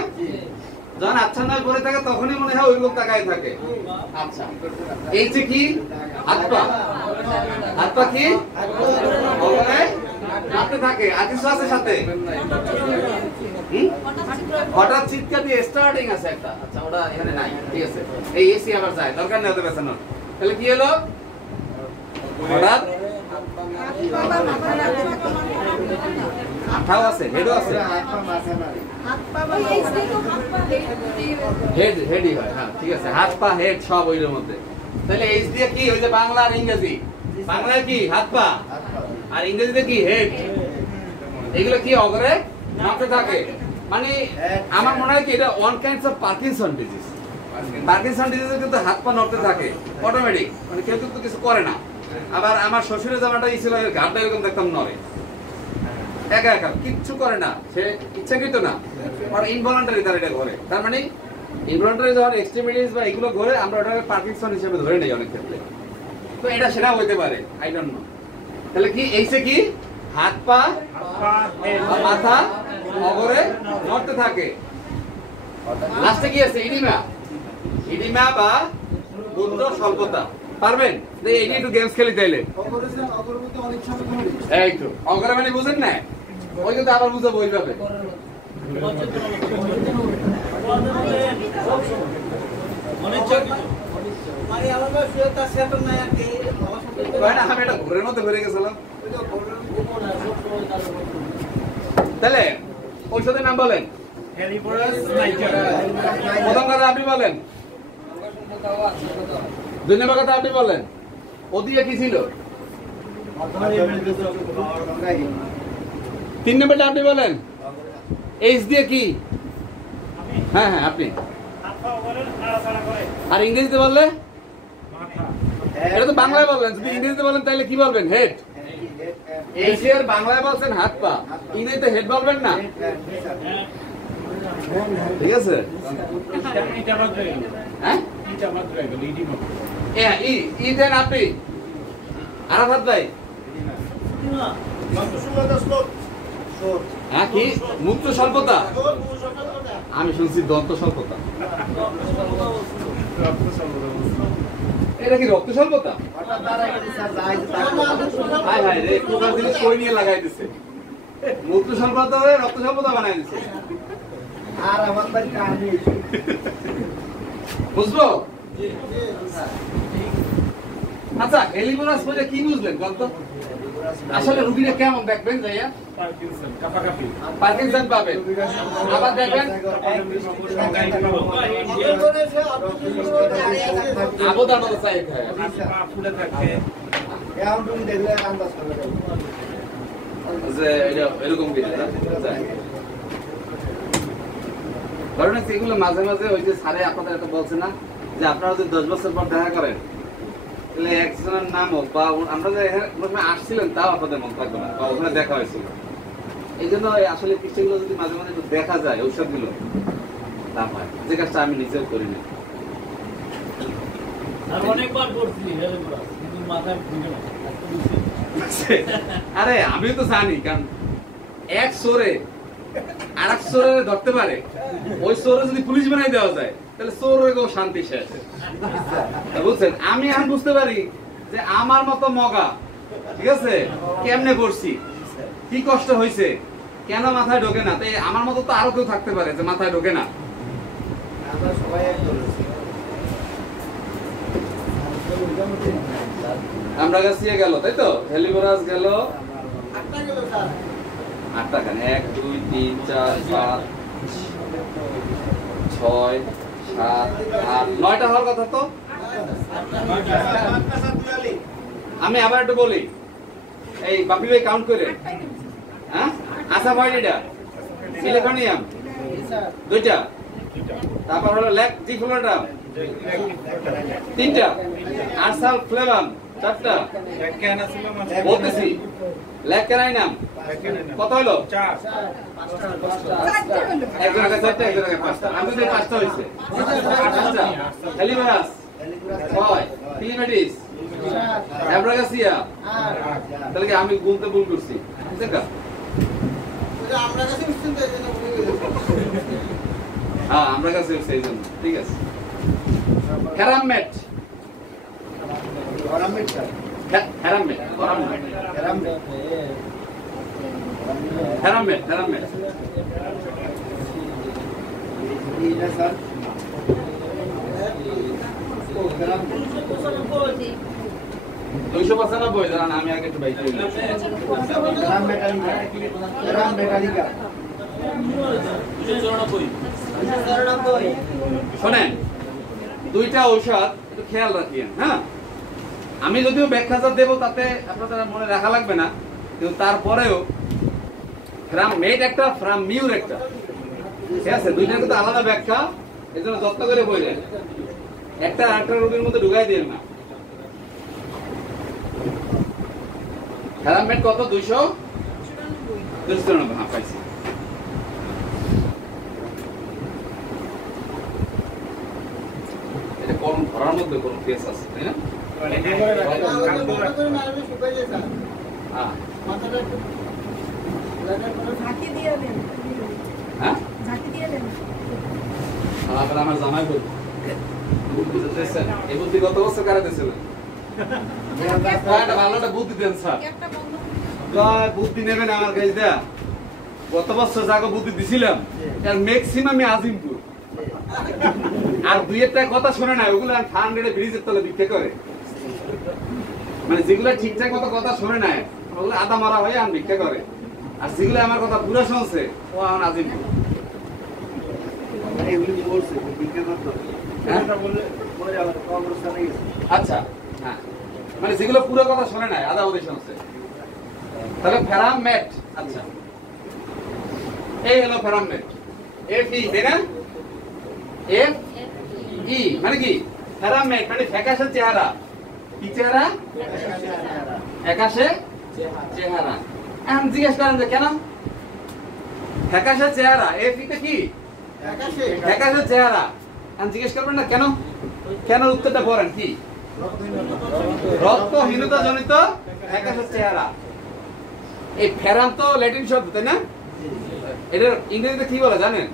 যখন আচ্ছা নয় পরে থাকে তখনই মনে হয় ওই লোক তাকায় থাকে আচ্ছা এই যে কি হাত পা কি হাতে থাকে আর কিছু আছে সাথে হঠাৎ চিৎকার দিয়ে স্টার্টিং আছে একটা আচ্ছা ওটা এখানে নাই ঠিক আছে এই এসি আবার যায় দরকার নেই ওদের পেছানোর তাহলে কি হলো হঠাৎ আঠাও আছে হেডও আছে হেডই হয় হ্যাঁ ঠিক আছে হাত পা হেড সব ওইর মধ্যে তাহলে এইচ দিয়ে কি ওই যে বাংলা আর ইংরেজি বাংলায় কি হাত পা আর ইংরেজিতে কি হেড এগুলো কি অগরে নামতে থাকে মানে আমার মনে হয় কি এটা one kinds of Parkinson disease Parkinson ডিজিজে কিন্তু হাত পা নড়তে থাকে অটোমেটিক মানে কেউ কিন্তু কিছু করে না আবার আমার শ্বশুরের জামাটা ছিল ঘাটটা এরকম দেখতাম নড়ে একা একা কিচ্ছু করে না সে ইচ্ছাকৃত না আর ইনভলান্টারি তার এটা ঘরে তার মানে ইনভলান্টারি যখন এক্সট্রিমিটিস বা এগুলো ঘরে আমরা ওটাকে পার্কিনসন হিসেবে ধরে নেই অনেক ক্ষেত্রে তো এটা সেটা হইতে পারে আই ডোন্ট নো তাহলে কি এইসে কি হাত পা মাথা অগরে নড়তে থাকে লাস্টে কি আছে ইডিমা ইডিমা বা মূত্র স্বল্পতা পারবেন এই একটু গেমস খেলি তাইলে এই তো অগরে মানে বুঝেন না ওই কিন্তু আবার বুঝাবো ওইভাবে আমি এটা ঘরের মধ্যে ঘুরে গেছিলাম তাহলে ঔষধের নাম বলেন প্রথম কথা আপনি বলেন দুই নম্বর কথা আপনি বলেন ও দিয়ে কি ছিল তিন নম্বরটা আপনি বলেন এইচ দিয়ে কি হ্যাঁ হ্যাঁ আপনি আর ইংরেজিতে বললে এটা তো বাংলায় বললেন যদি ইংরেজিতে বলেন তাহলে কি বলবেন হেড এইচ এর বাংলায় বলছেন হাত পা ইংরেজিতে হেড বলবেন না ঠিক আছে? এটা মাত্র এলো। হ্যাঁ? এটা মাত্র এলো, ইডি মাত্র। ই দেন আপনি আরাফাত ভাই। হ্যাঁ কি মুক্ত স্বল্পতা? আমি শুনছি দন্ত স্বল্পতা। এটা কি রক্ত স্বল্পতা? হায় হায় রে, কোথা জিনিস কই নিয়ে লাগাই দিছে। মুক্ত স্বল্পতা হয়ে রক্ত স্বল্পতা বানাই দিছে। আর আমার বাড়ি কাহিনী বুঝলো? আচ্ছা হেলিবোরাস বলে কি বুঝলেন বলতো? আসলে রুগীরা কেমন দেখবেন যাইয়া? পার্কিনসন, কাপাকাপি। পার্কিনসন পাবেন, আবার দেখবেন আবদান চাই খায়, পা ফুলে থাকে। এখন তুমি দেখলে আন্দাজ করবে যে এটা এরকম কি না? কারণ এগুলো মাঝে মাঝে ওই যে স্যারে আপনাদের এত বলছে না যে আপনারা যদি 10 বছর পর দেখা করেন তাহলে একজনের নাম হোক বা আমরা যে এখানে আসছিলেন তাও আপনাদের মন থাকবে না বা ওখানে দেখা হয়েছিল। এই জন্য আসলে পৃষ্ঠগুলো যদি মাঝে মাঝে একটু দেখা যায় ঔষধগুলো লাভ হয়, যে কাজটা আমি নিজেও করি না। আর অনেকবার করছি হেলিবোরাস, কিন্তু মাথায় ঢুকে না। আরে আমিও তো জানি, কারণ এক সোরে আর এক সোরে ধরতে পারে, ওই সোরে যদি পুলিশ বানাই দেওয়া যায় তাহলে সোরের শান্তি শেষ। বুঝছেন? আমি এখন বুঝতে পারি যে আমার মতো মগা, ঠিক আছে, কেমনে করছি, কি কষ্ট হয়েছে, কেন মাথায় ঢোকে না। তাই আমার মতো তো আরো কেউ থাকতে পারে যে মাথায় ঢোকে না। আমরা সবাই এক করেছি আমরা কাছে গেল তাই তো, হেলিবোরাস গেল 8টা গেল স্যার 8টা কেন, 1 2 3 4 5 6 7 8 9টা হওয়ার কথা তো। আমি আবার একটু বলি, এই বাপি ভাই কাউন্ট করে, হ্যাঁ আশা ভয়েডিডা সিলিকনিয়াম দুইটা, তারপর হলো ল্যাক জি ফ্লোরাম 3টা, আরসাল ফ্লেভাম 4টা, বলতেছি ল্যাক ক্যানাইনাম কত হলো? 4। একজন আগে 4টা, একজন আগে 5টা, আমি তো 5টা হইছে। 5টা হেলিবোরাস 6, ক্লিমেটিস, অ্যাব্রাগাসিয়া, তাহলে কি আমি গুনতে ভুল করছি? দেখা আমরা কাছে উঠছেন তো এজন্য ভুলে গেলাম হ্যাঁ আমরা কাছে সেই জন্য ঠিক আছে। হেরামমেট গরমের স্যার হেরামমেট হেরামমেট হেরামমেট এইটা স্যার 295 দাঁড়ান আমি আগে একটু বাইক রাম মেটালিকা শোনেন, দুইটা ঔষধ একটু খেয়াল রাখিয়েন। হ্যাঁ আমি যদিও ব্যাখ্যাটা দেবো তাতে আপনাদের মনে রাখা লাগবে না, কিন্তু তারপরেও ফ্রাম মেড একটা, ফ্রাম মিউর একটা, ঠিক আছে, দুইটা কিন্তু আলাদা ব্যাখ্যা, এই জন্য যত্ন করে বললেন একটা আরেকটা রোগীর মধ্যে ঢুকাই দিন না। হেরামমেট কত? 294। হ্যাঁ পাইছি। এটা কোন ধরার মধ্যে কোন কেস আছে তাই না? হ্যাঁ ঝাঁকি দিয়ে দেন হ্যাঁ ঝাঁকি দিয়ে দেন তারপরে আমার জামাই বল বুঝতেছেন এই বুদ্ধি কত বছর কারা দিয়েছিলেন? একটা ভালো একটা বুদ্ধি দেন স্যার। একটা বন্ধ বুদ্ধি নেবেন আমার কাছে দেয়া, গত বছর যাকে বুদ্ধি দিছিলাম এর ম্যাক্সিমামই আজিমপুর, আর দুই একটা কথা শোনে না, ওগুলো আর ফান্ডের ব্রিজের তলে বিক্রি করে, মানে যেগুলো ঠিকঠাক মতো কথা শোনে না ওগুলো আদা মারা হয়ে আন ভিক্ষা করে, আর যেগুলো আমার কথা পুরো শুনছে ও এখন আজিমপুর। এগুলি বলছে বিজ্ঞান আচ্ছা হ্যাঁ, মানে যেগুলো পুরো কথা শোনে নাই আদা ওদের শুনছে, তাহলে ফেরামমেট। আচ্ছা এই হলো ফেরামমেট, এফ ই তাই না? এফ ই মানে কি? ফেরামমেট মানে ফ্যাকাশে চেহারা। কি চেহারা? ফ্যাকাশে চেহারা। এখন জিজ্ঞেস করেন যে কেন ফ্যাকাশে চেহারা? এফ ই তে কি ফ্যাকাশে চেহারা। আমি জিজ্ঞেস করবেন না কেন? কেন উত্তরটা পড়েন কি? রক্তহীনতা জনিত ফ্যাকাশে চেহারা। এই ফেরাম তো ল্যাটিন শব্দ, তাই না? এটার ইংরেজিতে কি বলে জানেন?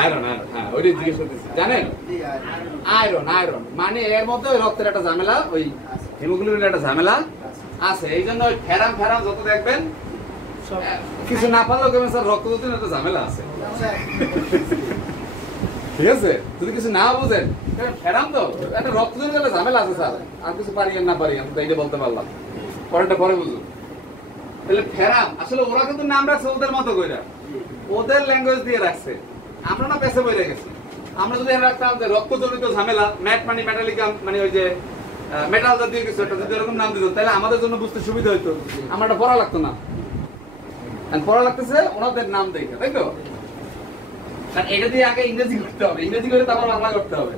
আয়রন। হ্যাঁ, ওইটাই জিজ্ঞেস করতেছি। জানেন? আয়রন মানে এর মধ্যে ওই রক্তের একটা ঝামেলা, ওই হিমোগ্লোবিনের একটা ঝামেলা আছে। এই জন্য ওই ফেরাম যত দেখবেন, কিছু না পারলেও কেমন স্যার রক্ত দুটির একটা ঝামেলা আছে, ঠিক আছে? যদি কিছু না বুঝেন, ফেরাম তো একটা রক্ত দুটির একটা ঝামেলা আছে স্যার, আর কিছু পারি আর না পারি আমি তো এইটা বলতে পারলাম, পরেরটা পরে বুঝুন। তাহলে ফেরাম আসলে ওরা কিন্তু নাম রাখছে ওদের মতো করে, ওদের ল্যাঙ্গুয়েজ দিয়ে রাখছে। আমরা না পেছে বই রেখেছি। আমরা যদি রাখতাম যে রক্তজনিত ঝামেলা, ম্যাট মানে মেটালিকাম মানে ওই যে মেটাল জাতীয় কিছু একটা যদি এরকম নাম দিত, তাহলে আমাদের জন্য বুঝতে সুবিধা হইতো, আমার এটা পড়া লাগতো না। পড়া লাগতেছে ওনাদের নাম দেখে, তাই তো? কারণ এটা দিয়ে আগে ইংরেজি করতে হবে, ইংরেজি করে তারপর বাংলা করতে হবে,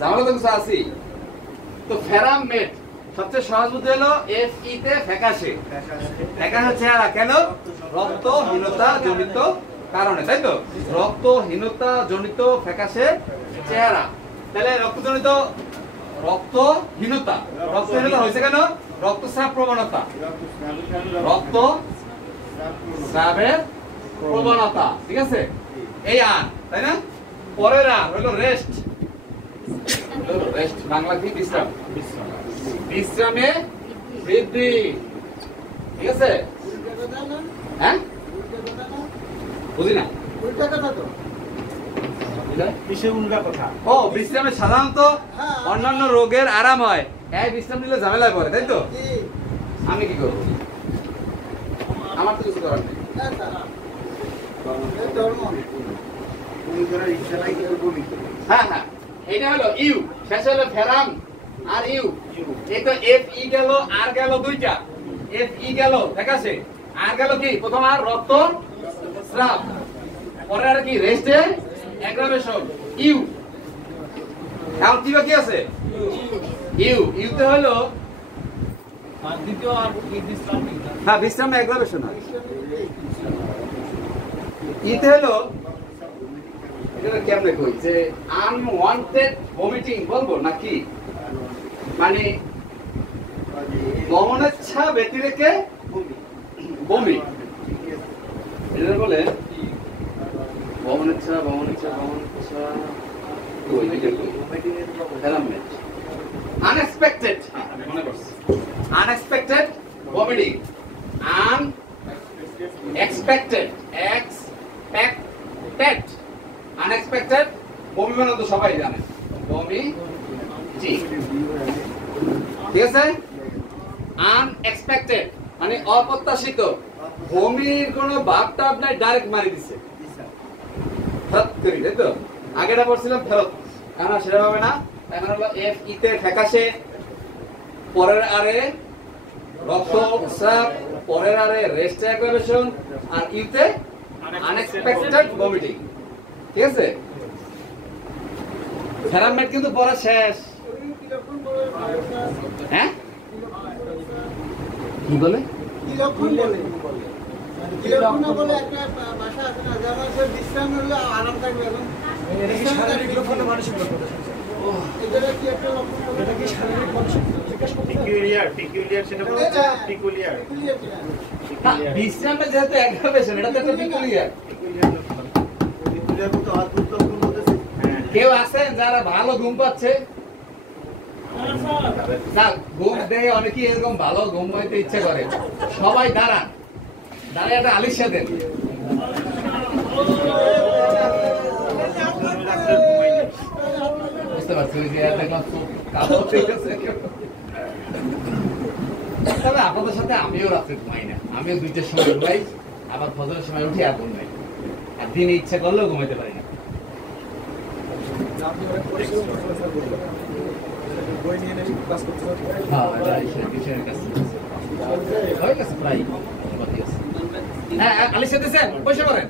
ঝামেলা তো কিছু আছেই। তো ফেরাম মেট সবচেয়ে সহজ বুঝতে হলো এফ ই তে ফ্যাকাশে। ফ্যাকাশে চেহারা কেন? রক্তহীনতা জনিত কারণে, তাই তো? রক্তহীনতা জনিত ফ্যাকাশে চেহারা। তাহলে রক্তজনিত রক্তহীনতা হয়েছে কেন? রক্তস্রাব প্রবণতা, রক্তস্রাবের প্রবণতা, ঠিক আছে? এই আর, তাই না? পরের আর হলো রেস্ট। রেস্ট বাংলা কি? বিশ্রাম। বিশ্রামে বৃদ্ধি, ঠিক আছে? হ্যাঁ, বুঝি না। ও, বিশ্রামে সাধারণত অন্যান্য রোগের আরাম হয়। এই বিশ্রাম নিলে ঝামেলায় পড়ে, তাই তো? আমি কি করবো? আমার তো কিছু করার নেই। হ্যাঁ, এটা হলো ইউ, শেষ হলো ফেরাম আর ইউ। এই তো এফ ই গেল, আর গেল দুইটা। এফ ই গেল ফ্যাকাশে, আর গেল কি? প্রথম আর রক্ত স্রাব, পরে আর কি? রেস্টে অ্যাগ্রাভেশন, ইউ। এখন কি বাকি আছে? ইউতে হলো দ্বিতীয় আর কি বিশ্রাম? হ্যাঁ, বিশ্রাম অ্যাগ্রাভেশন। ইতে হলো এটা কেমনে কই যে আনওয়ান্টেড ভমিটিং বলবো নাকি? মানে গমনেচ্ছা ব্যতিরেকে বমি, এটা বলে গমনেচ্ছা আনএক্সপেক্টেড, মনে করছি আনএক্সপেক্টেড ভমিটিং, আনএক্সপেক্টেড আনএক্সপেক্টেড বমি মানে তো সবাই জানে, বমি, ঠিক আছে? আনএক্সপেক্টেড মানে অপ্রত্যাশিত, বমির কোন ভাবটা আপনার ডাইরেক্ট মারি দিছে, ফেরত করি, তাই তো? আগেটা বলছিলাম ফেরত, এখন সেটা হবে না। এখন হলো এফ ই তে ফ্যাকাশে, পরের আরে রক্তস্রাব, পরের আরে রেস্ট অ্যাগ্রাভেশন, আর ইউতে আনএক্সপেক্টেড ভমিটিং, ঠিক আছে? ফেরামেট কিন্তু পড়া শেষ। হ্যাঁ, কি বলে? বিশ্রামে যেহেতু অ্যাগ্রাভেশন, এটা তো একটা পিকুলিয়ার। কেউ আছেন যারা ভালো ঘুম পাচ্ছে? ঘুম দেখে অনেকেই এরকম ভালো ঘুম হইতে ইচ্ছে করে। সবাই দাঁড়ান, দাঁড়িয়ে একটা আলিশা দেন। বুঝতে পারছি ওই যে দেখলাম কালো, ঠিক আছে? তবে আপনাদের সাথে আমিও রাত্রে ঘুমাই না, আমিও 2টার সময় ঘুমাই, আবার ফজরের সময় উঠি আর ঘুমাই, আর দিনে ইচ্ছা করলেও ঘুমাইতে পারি না। হ্যাঁ, আলিশা দিচ্ছেন, পয়সা করেন।